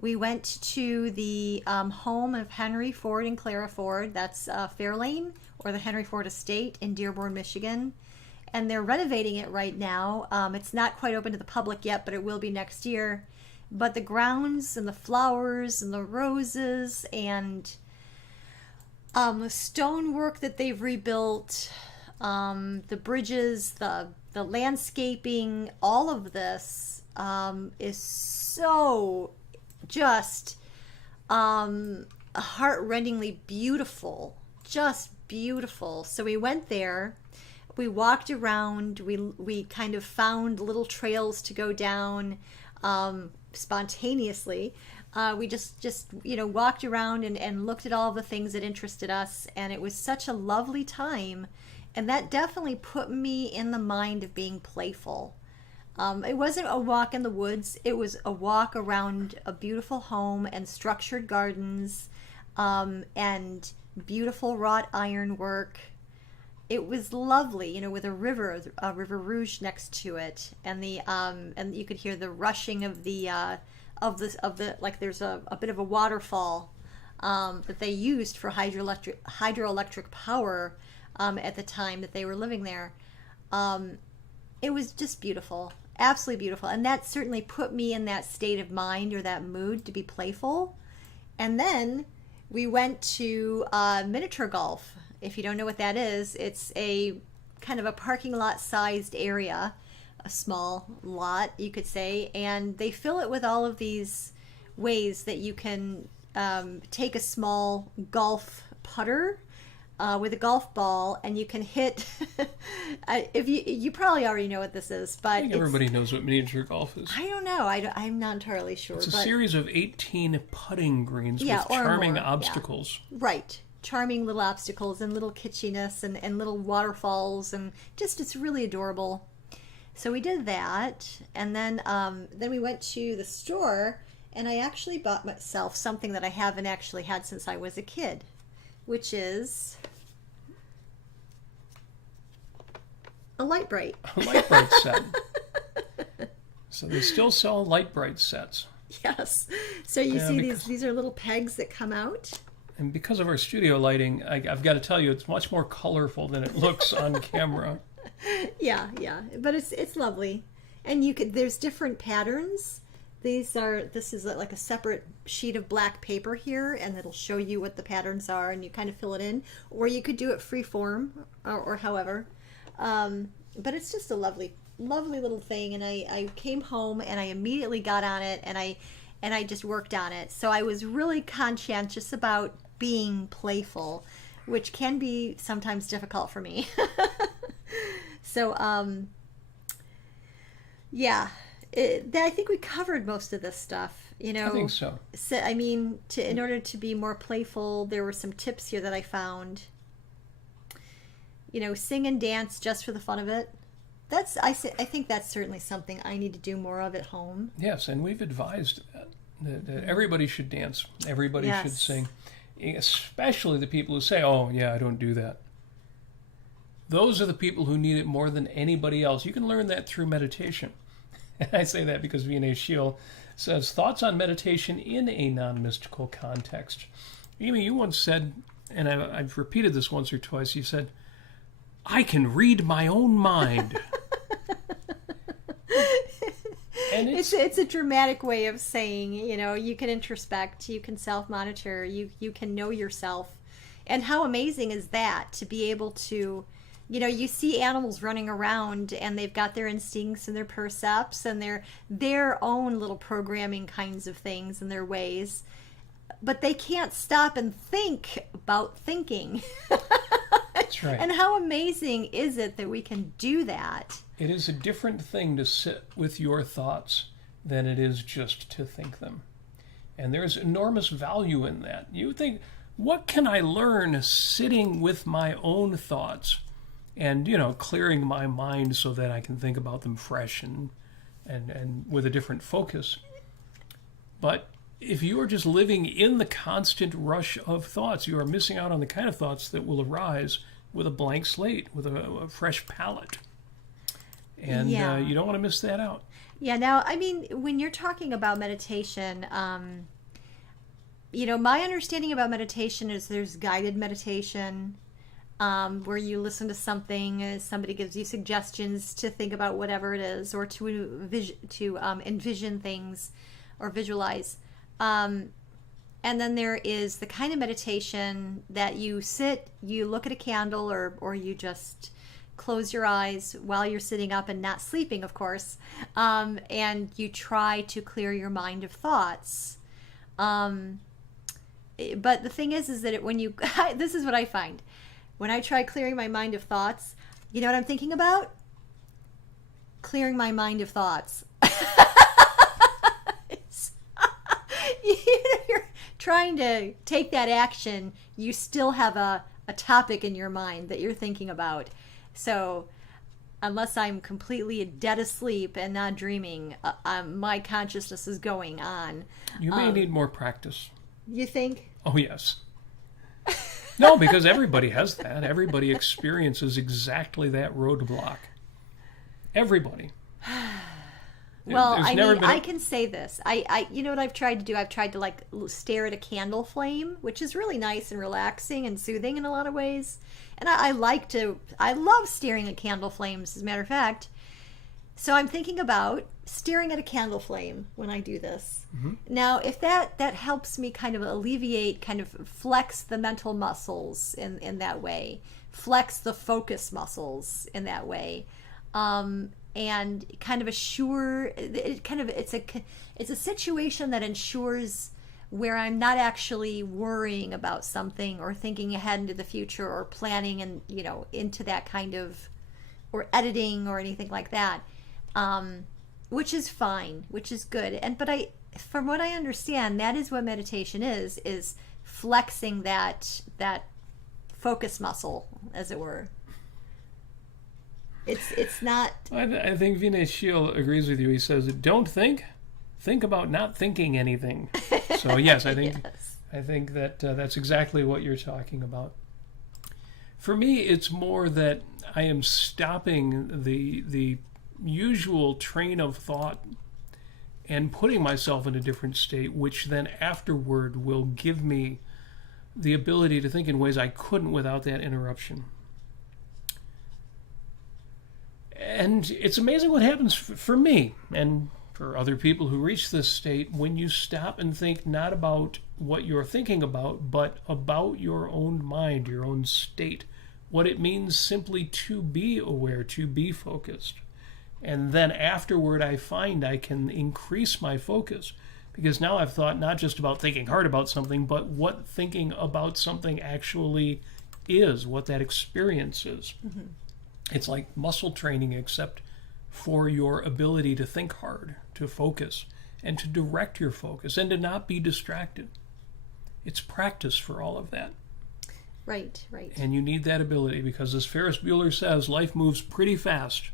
We went to the home of Henry Ford and Clara Ford. That's Fairlane, or the Henry Ford Estate in Dearborn, Michigan. And they're renovating it right now. It's not quite open to the public yet, but it will be next year. But the grounds and the flowers and the roses and the stonework that they've rebuilt, the bridges, the landscaping, all of this is so just heart-rendingly beautiful, just beautiful. So we went there, we walked around, we kind of found little trails to go down spontaneously. We just walked around and looked at all the things that interested us, and it was such a lovely time, and that definitely put me in the mind of being playful. It wasn't a walk in the woods. It was a walk around a beautiful home and structured gardens, and beautiful wrought iron work. It was lovely, with a River Rouge next to it, and and you could hear the rushing of the like there's a bit of a waterfall that they used for hydroelectric power at the time that they were living there. It was just beautiful. Absolutely beautiful. And that certainly put me in that state of mind or that mood to be playful. And then we went to miniature golf. If you don't know what that is, it's a kind of a parking lot sized area, a small lot, you could say. And they fill it with all of these ways that you can take a small golf putter with a golf ball, and you can hit. If you probably already know what this is, but I think everybody knows what miniature golf is. I don't know. I'm not entirely sure. It's a series of 18 putting greens with charming obstacles. Yeah. Right, charming little obstacles and little kitschiness and little waterfalls, and just it's really adorable. So we did that, and then we went to the store, and I actually bought myself something that I haven't actually had since I was a kid, which is a Light Bright. A Light Bright set. So they still sell Light Bright sets. Yes. So you see these are little pegs that come out. And because of our studio lighting, I've got to tell you, it's much more colorful than it looks on camera. Yeah. But it's lovely. And there's different patterns. This is like a separate sheet of black paper here, and it'll show you what the patterns are, and you kind of fill it in, or you could do it free form, or however. But it's just a lovely little thing, and I came home and I immediately got on it, and I just worked on it. So I was really conscientious about being playful, which can be sometimes difficult for me. So yeah. I think we covered most of this stuff, I think so. I mean, in order to be more playful, there were some tips here that I found. Sing and dance just for the fun of it. I think that's certainly something I need to do more of at home. Yes, and we've advised that everybody should dance. Everybody should sing, especially the people who say, "Oh, yeah, I don't do that." those are the people who need it more than anybody else. You can learn that through meditation. And I say that because V&A Shield says, thoughts on meditation in a non-mystical context. Amy, you once said, and I've repeated this once or twice, you said, I can read my own mind. And it's a dramatic way of saying, you can introspect, you can self-monitor, you can know yourself. And how amazing is that, to be able to, you see animals running around and they've got their instincts and their percepts and their own little programming kinds of things and their ways. But they can't stop and think about thinking. That's right. And how amazing is it that we can do that? It is a different thing to sit with your thoughts than it is just to think them. And there's enormous value in that. You think, what can I learn sitting with my own thoughts and, clearing my mind so that I can think about them fresh and with a different focus? But if you are just living in the constant rush of thoughts, you are missing out on the kind of thoughts that will arise with a blank slate, with a fresh palette. And you don't want to miss that out. Yeah, now, when you're talking about meditation, my understanding about meditation is there's guided meditation, where you listen to something, somebody gives you suggestions to think about whatever it is, or to envision things or visualize. And then there is the kind of meditation that you sit, you look at a candle, or you just close your eyes while you're sitting up and not sleeping, of course, and you try to clear your mind of thoughts. But the thing is that this is what I find. When I try clearing my mind of thoughts, you know what I'm thinking about? Clearing my mind of thoughts. You're trying to take that action, you still have a topic in your mind that you're thinking about. So unless I'm completely dead asleep and not dreaming, my consciousness is going on. You may need more practice. You think? Oh, yes. No, because everybody has that. Everybody experiences exactly that roadblock. Everybody. Well, I can say this. You know what I've tried to do? I've tried to stare at a candle flame, which is really nice and relaxing and soothing in a lot of ways. And I love staring at candle flames, as a matter of fact. So I'm thinking about staring at a candle flame when I do this. Mm-hmm. Now, if that helps me kind of alleviate, kind of flex the mental muscles in that way, flex the focus muscles in that way, and kind of assure, it's a situation that ensures where I'm not actually worrying about something or thinking ahead into the future or planning and into that kind of, or editing or anything like that, which is fine, which is good. But from what I understand, that is what meditation is flexing that focus muscle, as it were. It's not. I think V&A Shield agrees with you. He says, "Don't think about not thinking anything." So yes, I think yes. I think that that's exactly what you're talking about. For me, it's more that I am stopping the usual train of thought and putting myself in a different state, which then afterward will give me the ability to think in ways I couldn't without that interruption. And it's amazing what happens for me and for other people who reach this state when you stop and think not about what you're thinking about, but about your own mind, your own state, what it means simply to be aware, to be focused. And then afterward, I find I can increase my focus because now I've thought not just about thinking hard about something, but what thinking about something actually is, what that experience is. Mm-hmm. It's like muscle training, except for your ability to think hard, to focus, and to direct your focus, and to not be distracted. It's practice for all of that. Right. And you need that ability because, as Ferris Bueller says, life moves pretty fast.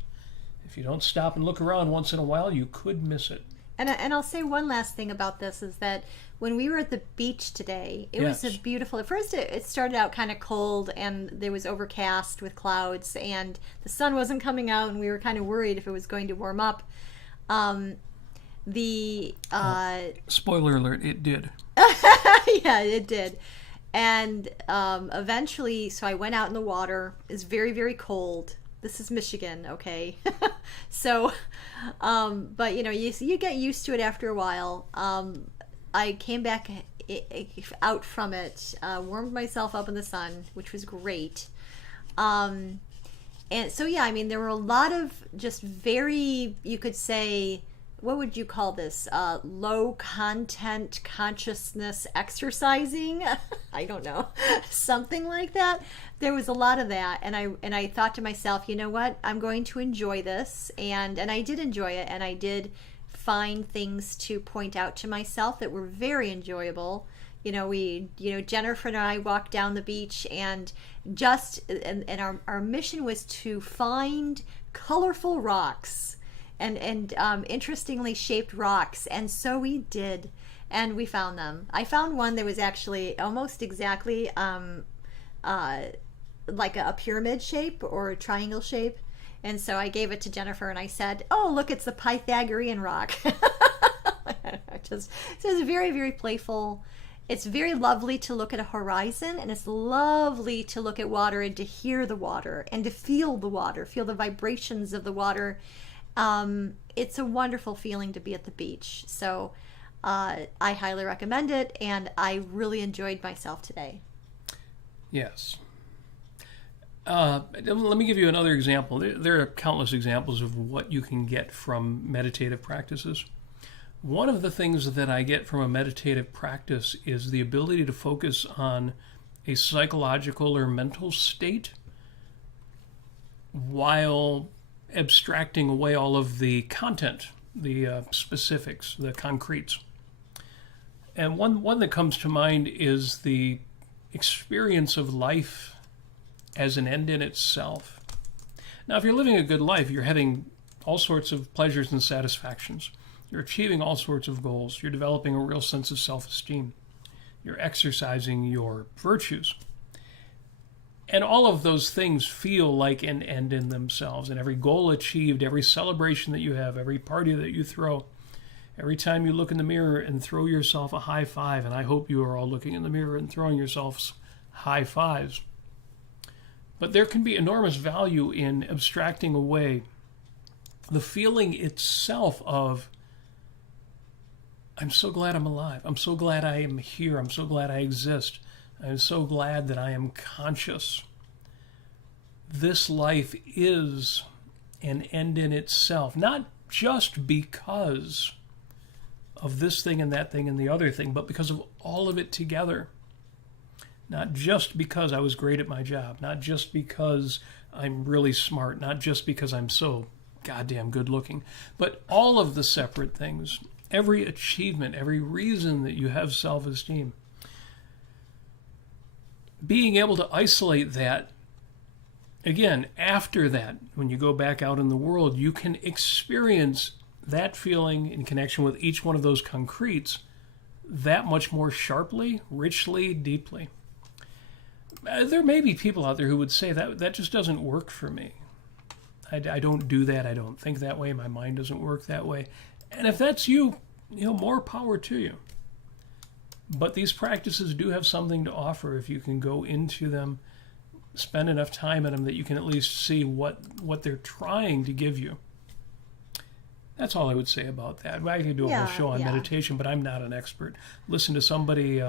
If you don't stop and look around once in a while, you could miss it. And I'll say one last thing about this is that when we were at the beach today, it was a beautiful. At first, it started out kind of cold, and there was overcast with clouds, and the sun wasn't coming out, and we were kind of worried if it was going to warm up. Spoiler alert, it did. Yeah, it did. And eventually, so I went out in the water. It's very, very cold. This is Michigan, okay? So, but you get used to it after a while. I came back out from it, warmed myself up in the sun, which was great. And so, yeah, I mean, there were a lot of just very, you could say, what would you call this? Low content consciousness exercising? I don't know. Something like that. There was a lot of that. And I thought to myself, you know what? I'm going to enjoy this. And I did enjoy it. And I did find things to point out to myself that were very enjoyable. Jennifer and I walked down the beach and our mission was to find colorful rocks. And interestingly shaped rocks, and so we did, and we found them. I found one that was actually almost exactly like a pyramid shape or a triangle shape, and so I gave it to Jennifer, and I said, "Oh, look, it's the Pythagorean rock." So it's very, very playful. It's very lovely to look at a horizon, and it's lovely to look at water and to hear the water and to feel the water, feel the vibrations of the water. It's a wonderful feeling to be at the beach. So I highly recommend it, and I really enjoyed myself today. Yes. Let me give you another example. There are countless examples of what you can get from meditative practices. One of the things that I get from a meditative practice is the ability to focus on a psychological or mental state while abstracting away all of the content, the specifics, the concretes. And one that comes to mind is the experience of life as an end in itself. Now, if you're living a good life, you're having all sorts of pleasures and satisfactions. You're achieving all sorts of goals. You're developing a real sense of self-esteem. You're exercising your virtues. And all of those things feel like an end in themselves. And every goal achieved, every celebration that you have, every party that you throw, every time you look in the mirror and throw yourself a high five, and I hope you are all looking in the mirror and throwing yourselves high fives. But there can be enormous value in abstracting away the feeling itself of, I'm so glad I'm alive. I'm so glad I am here. I'm so glad I exist. I'm so glad that I am conscious. This life is an end in itself, not just because of this thing and that thing and the other thing, but because of all of it together. Not just because I was great at my job, not just because I'm really smart, not just because I'm so goddamn good looking, but all of the separate things, every achievement, every reason that you have self-esteem. Being able to isolate that, again, after that, when you go back out in the world, you can experience that feeling in connection with each one of those concretes that much more sharply, richly, deeply. There may be people out there who would say that just doesn't work for me. I don't do that. I don't think that way. My mind doesn't work that way. And if that's you, more power to you. But these practices do have something to offer if you can go into them, spend enough time in them that you can at least see what they're trying to give you. That's all I would say about that. I could do a whole show on meditation, but I'm not an expert. Listen to somebody.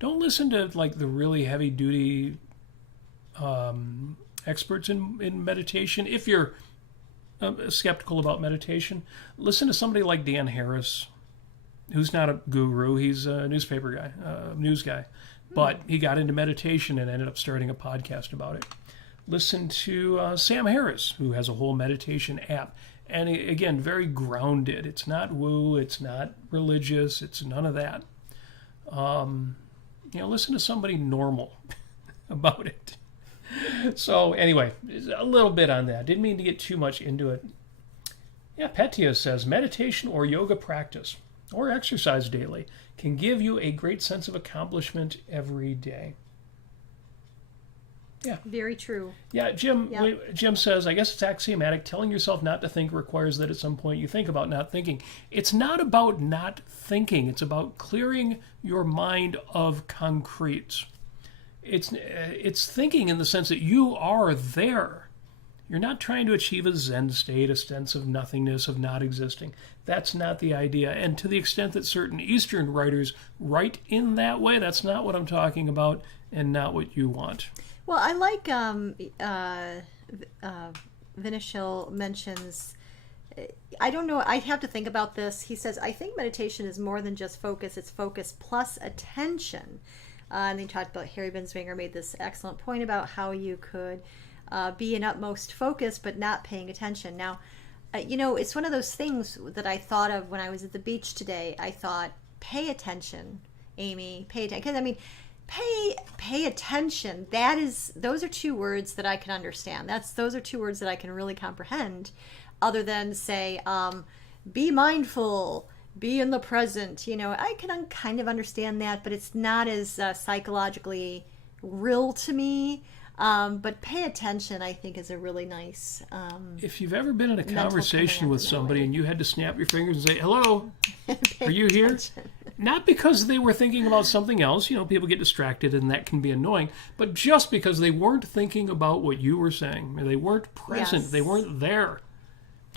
Don't listen to like the really heavy-duty experts in meditation. If you're skeptical about meditation, listen to somebody like Dan Harris, who's not a guru. He's a newspaper guy, news guy. But he got into meditation and ended up starting a podcast about it. Listen to Sam Harris, who has a whole meditation app. And again, very grounded. It's not woo, it's not religious, it's none of that. Listen to somebody normal about it. So anyway, a little bit on that. Didn't mean to get too much into it. Yeah, Petya says meditation or yoga practice or exercise daily can give you a great sense of accomplishment every day. Yeah. Very true. Yeah, Jim. Yep. Jim says, I guess it's axiomatic. Telling yourself not to think requires that at some point you think about not thinking. It's not about not thinking. It's about clearing your mind of concretes. It's thinking in the sense that you are there. You're not trying to achieve a Zen state, a sense of nothingness, of not existing. That's not the idea. And to the extent that certain Eastern writers write in that way, that's not what I'm talking about and not what you want. Well, I like Vinishil mentions, I don't know, I have to think about this. He says, I think meditation is more than just focus. It's focus plus attention. And he talked about, Harry Binswanger made this excellent point about how you could be in utmost focus but not paying attention. Now, it's one of those things that I thought of when I was at the beach today. I thought, pay attention, Amy, pay attention. Because, I mean, pay attention. Those are two words that I can understand. Those are two words that I can really comprehend, other than say, be mindful, be in the present. I can kind of understand that, but it's not as psychologically real to me. But pay attention, I think, is a really nice if you've ever been in a conversation with somebody and you had to snap your fingers and say, hello, are you here? Not because they were thinking about something else. People get distracted and that can be annoying. But just because they weren't thinking about what you were saying. They weren't present. Yes. They weren't there.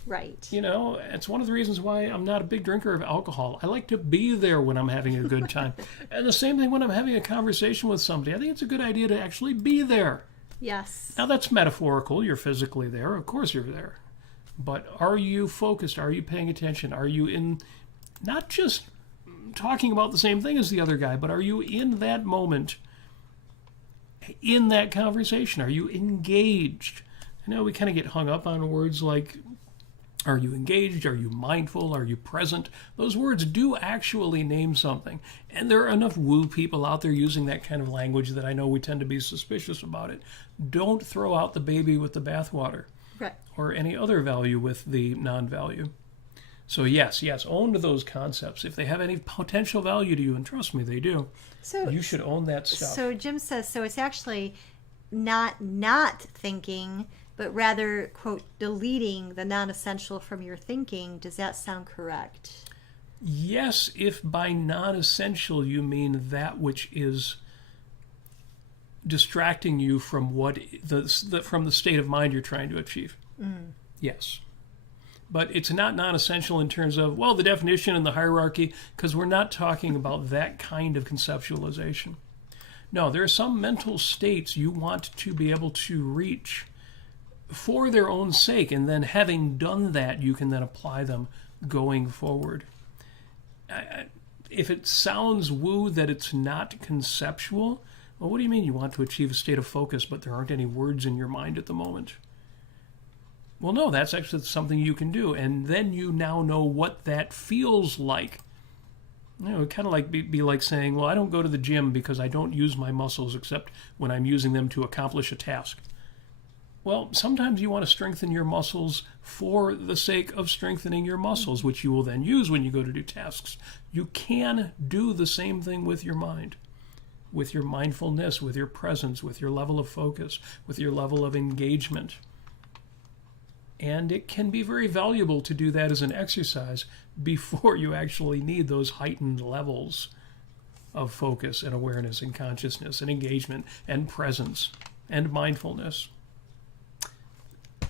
Right. It's one of the reasons why I'm not a big drinker of alcohol. I like to be there when I'm having a good time. And the same thing when I'm having a conversation with somebody. I think it's a good idea to actually be there. Yes. Now that's metaphorical. You're physically there. Of course you're there. But are you focused? Are you paying attention? Are you in, not just talking about the same thing as the other guy, but are you in that moment, in that conversation? Are you engaged? I know we kind of get hung up on words like, are you engaged? Are you mindful? Are you present? Those words do actually name something. And there are enough woo people out there using that kind of language that I know we tend to be suspicious about it. Don't throw out the baby with the bathwater. Right. Or any other value with the non-value. So yes, own those concepts. If they have any potential value to you, and trust me, they do, you should own that stuff. So Jim says, so it's actually not thinking, but rather, quote, deleting the non-essential from your thinking. Does that sound correct? Yes, if by non-essential you mean that which is distracting you from from the state of mind you're trying to achieve. Mm. Yes. But it's not non-essential in terms of, the definition and the hierarchy, because we're not talking about that kind of conceptualization. No, there are some mental states you want to be able to reach for their own sake, and then having done that, you can then apply them going forward. If it sounds woo that it's not conceptual, well, what do you mean you want to achieve a state of focus, but there aren't any words in your mind at the moment? Well, no, that's actually something you can do, and then you now know what that feels like. Kind of like be like saying, well, I don't go to the gym because I don't use my muscles except when I'm using them to accomplish a task. Well, sometimes you want to strengthen your muscles for the sake of strengthening your muscles, which you will then use when you go to do tasks. You can do the same thing with your mind, with your mindfulness, with your presence, with your level of focus, with your level of engagement. And it can be very valuable to do that as an exercise before you actually need those heightened levels of focus and awareness and consciousness and engagement and presence and mindfulness.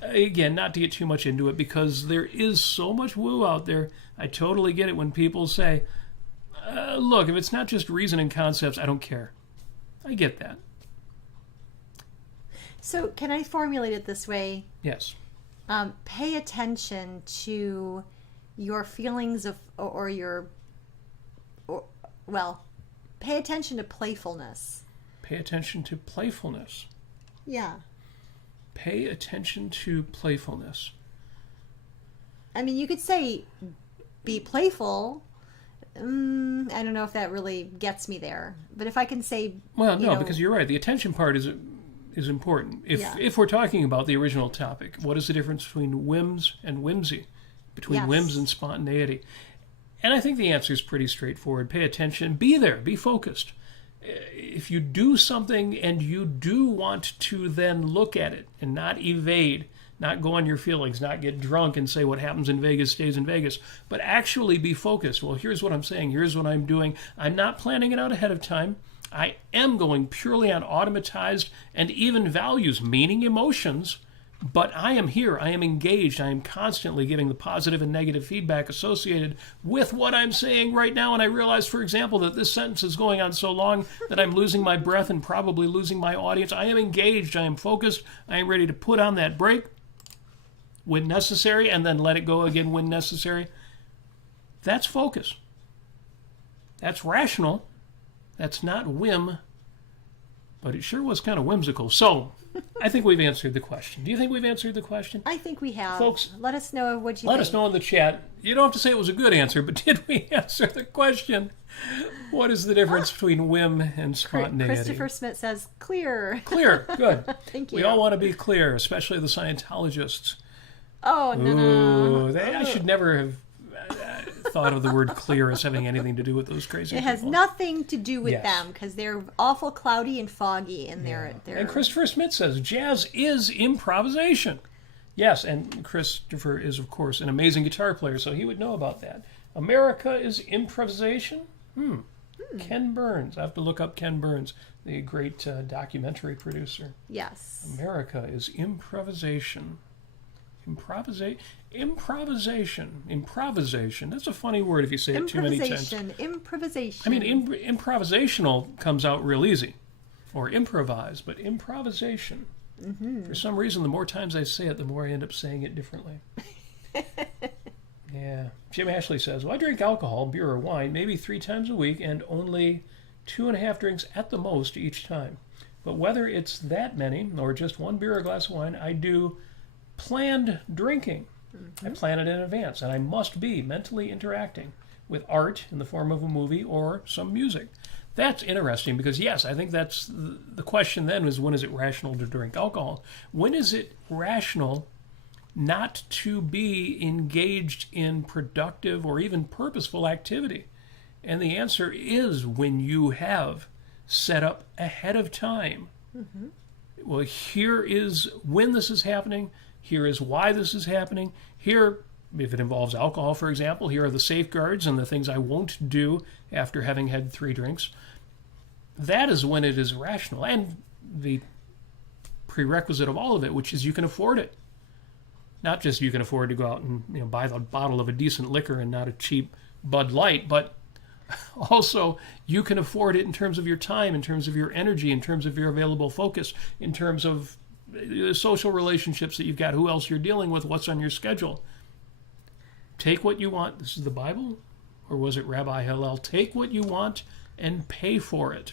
Again, not to get too much into it, because there is so much woo out there. I totally get it when people say, look, if it's not just reason and concepts, I don't care. I get that. So can I formulate it this way? Yes. Pay attention to your feelings of, pay attention to playfulness. Pay attention to playfulness. Yeah. Pay attention to playfulness. I mean, you could say be playful. I don't know if that really gets me there. But if I can say... Well, no, because you're right. The attention part is important. If we're talking about the original topic, what is the difference between whims and whimsy? between Yes. whims and spontaneity? And I think the answer is pretty straightforward. Pay attention. Be there. Be focused. If you do something and you do want to then look at it and not evade, not go on your feelings, not get drunk and say what happens in Vegas stays in Vegas, but actually be focused. Well, here's what I'm saying. Here's what I'm doing. I'm not planning it out ahead of time. I am going purely on automatized and even values, meaning emotions, but I am here. I am engaged. I am constantly giving the positive and negative feedback associated with what I'm saying right now. And I realize, for example, that this sentence is going on so long that I'm losing my breath and probably losing my audience. I am engaged. I am focused. I am ready to put on that brake when necessary and then let it go again when necessary. That's focus. That's rational. That's not whim, but it sure was kind of whimsical. So I think we've answered the question. Do you think we've answered the question? I think we have. Folks, let us know what you think. let us know in the chat. You don't have to say it was a good answer, but did we answer the question? What is the difference between whim and spontaneity? Christopher Smith says, clear. Clear. Good. Thank you. We all want to be clear, especially the Scientologists. Oh, no. Ooh, I should never have thought of the word clear as having anything to do with those crazy It has people. nothing to do with Yes. them because they're awful cloudy and foggy in their. And Christopher Smith says, jazz is improvisation. Yes, and Christopher is, of course, an amazing guitar player, so he would know about that. America is improvisation? Ken Burns. I have to look up Ken Burns, the great documentary producer. Yes. America is improvisation. Improvisation. That's a funny word if you say it too many times. Improvisation. I mean, improvisational comes out real easy, or improvise, but improvisation. For some reason, the more times I say it, the more I end up saying it differently. Yeah. Jim Ashley says, well, I drink alcohol, beer or wine, maybe 3 times a week, and only 2.5 drinks at the most each time. But whether it's that many, or just 1 beer or a glass of wine, I do planned drinking. I plan it in advance, and I must be mentally interacting with art in the form of a movie or some music. That's interesting because, yes, I think that's the question then is when is it rational to drink alcohol? When is it rational not to be engaged in productive or even purposeful activity? And the answer is when you have set up ahead of time. Well, here is when this is happening. Here is why this is happening. Here, if it involves alcohol, for example, here are the safeguards and the things I won't do after having had 3 drinks. That is when it is rational. And the prerequisite of all of it, which is you can afford it. Not just you can afford to go out and buy the bottle of a decent liquor and not a cheap Bud Light, but also you can afford it in terms of your time, in terms of your energy, in terms of your available focus, in terms of the social relationships that you've got, who else you're dealing with, what's on your schedule. Take what you want. This is the Bible? Or was it Rabbi Hillel? Take what you want and pay for it.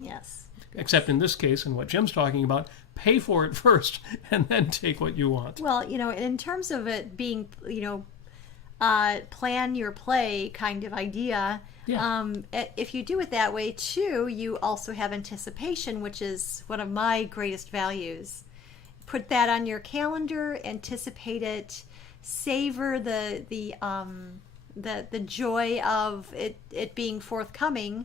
Yes. Except in this case, and what Jim's talking about, pay for it first and then take what you want. Well, in terms of it being, plan your play kind of idea, if you do it that way too, you also have anticipation, which is one of my greatest values. Put that on your calendar, anticipate it, savor the joy of it being forthcoming,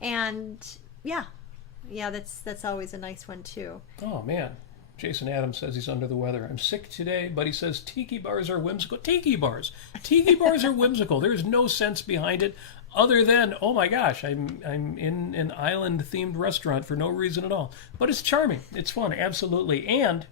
and that's always a nice one too. Oh man, Jason Adams says he's under the weather. I'm sick today, but he says tiki bars are whimsical. Tiki bars are whimsical. There's no sense behind it other than, oh my gosh, I'm in an island themed restaurant for no reason at all. But it's charming. It's fun, absolutely. And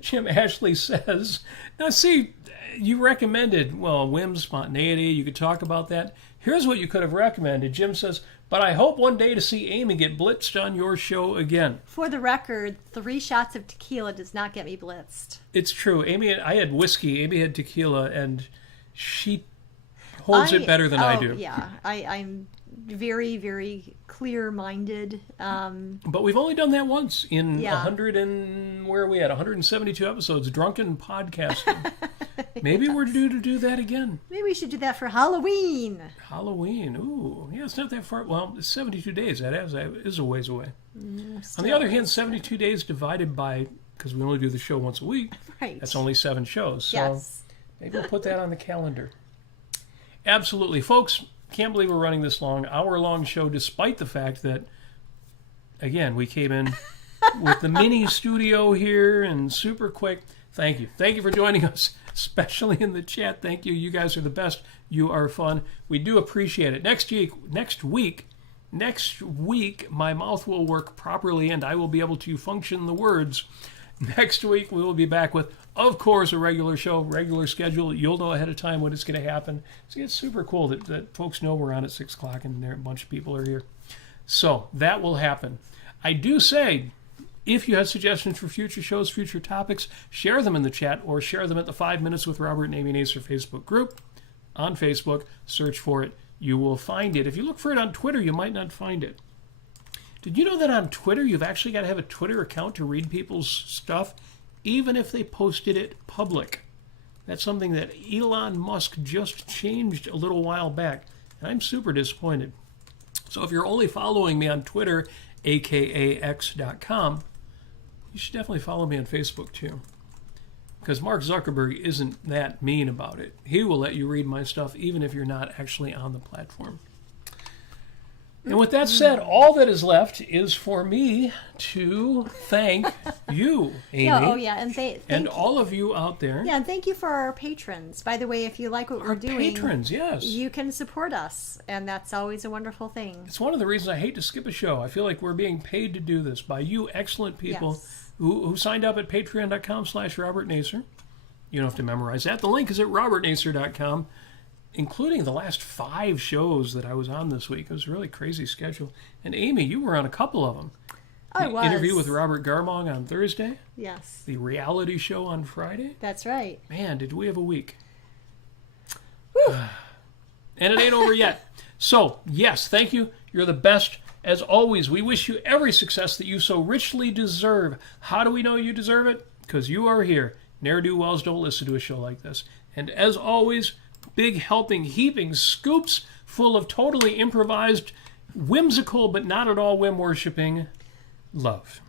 Jim Ashley says, now see, you recommended, whims, spontaneity, you could talk about that. Here's what you could have recommended. Jim says, but I hope one day to see Amy get blitzed on your show again. For the record, 3 shots of tequila does not get me blitzed. It's true. I had whiskey, Amy had tequila, and she holds it better than I do. Yeah, I'm very, very clear-minded. But we've only done that once in 172 episodes, drunken podcasting. Maybe we're due to do that again. Maybe we should do that for Halloween. Halloween, ooh. Yeah, it's not that far. Well, it's 72 days. That is a ways away. Still, On the other hand, 72 days divided by, because we only do the show once a week, right. that's only 7 shows. So yes. Maybe we'll put that on the calendar. Absolutely. Folks, can't believe we're running this long, hour-long show, despite the fact that, again, we came in with the mini studio here and super quick. Thank you. Thank you for joining us, especially in the chat. Thank you. You guys are the best. You are fun. We do appreciate it. Next week, my mouth will work properly and I will be able to function the words. Next week, we will be back with, of course, a regular show, regular schedule. You'll know ahead of time when it's going to happen. It's super cool that folks know we're on at 6 o'clock and a bunch of people are here. So that will happen. I do say, if you have suggestions for future shows, future topics, share them in the chat or share them at the 5 Minutes with Robert and Amy Nasir Facebook group. On Facebook, search for it. You will find it. If you look for it on Twitter, you might not find it. Did you know that on Twitter, you've actually got to have a Twitter account to read people's stuff, even if they posted it public? That's something that Elon Musk just changed a little while back, and I'm super disappointed. So if you're only following me on Twitter, aka x.com, you should definitely follow me on Facebook too. Because Mark Zuckerberg isn't that mean about it. He will let you read my stuff even if you're not actually on the platform. And with that said, all that is left is for me to thank you, Amy. And all of you out there. Yeah, and thank you for our patrons. By the way, if you like what we're doing, patrons, yes, you can support us, and that's always a wonderful thing. It's one of the reasons I hate to skip a show. I feel like we're being paid to do this by you excellent people who signed up at patreon.com/Robert Nasir. You don't have to memorize that. The link is at robertnasir.com. Including the last 5 shows that I was on this week. It was a really crazy schedule. And Amy, you were on a couple of them. I was. The interview with Robert Garmong on Thursday. Yes. The reality show on Friday. That's right. Man, did we have a week. Whew. And it ain't over yet. So, yes, thank you. You're the best. As always, we wish you every success that you so richly deserve. How do we know you deserve it? Because you are here. Ne'er-do-wells don't listen to a show like this. And as always, big helping, heaping scoops full of totally improvised, whimsical but not at all whim-worshipping love.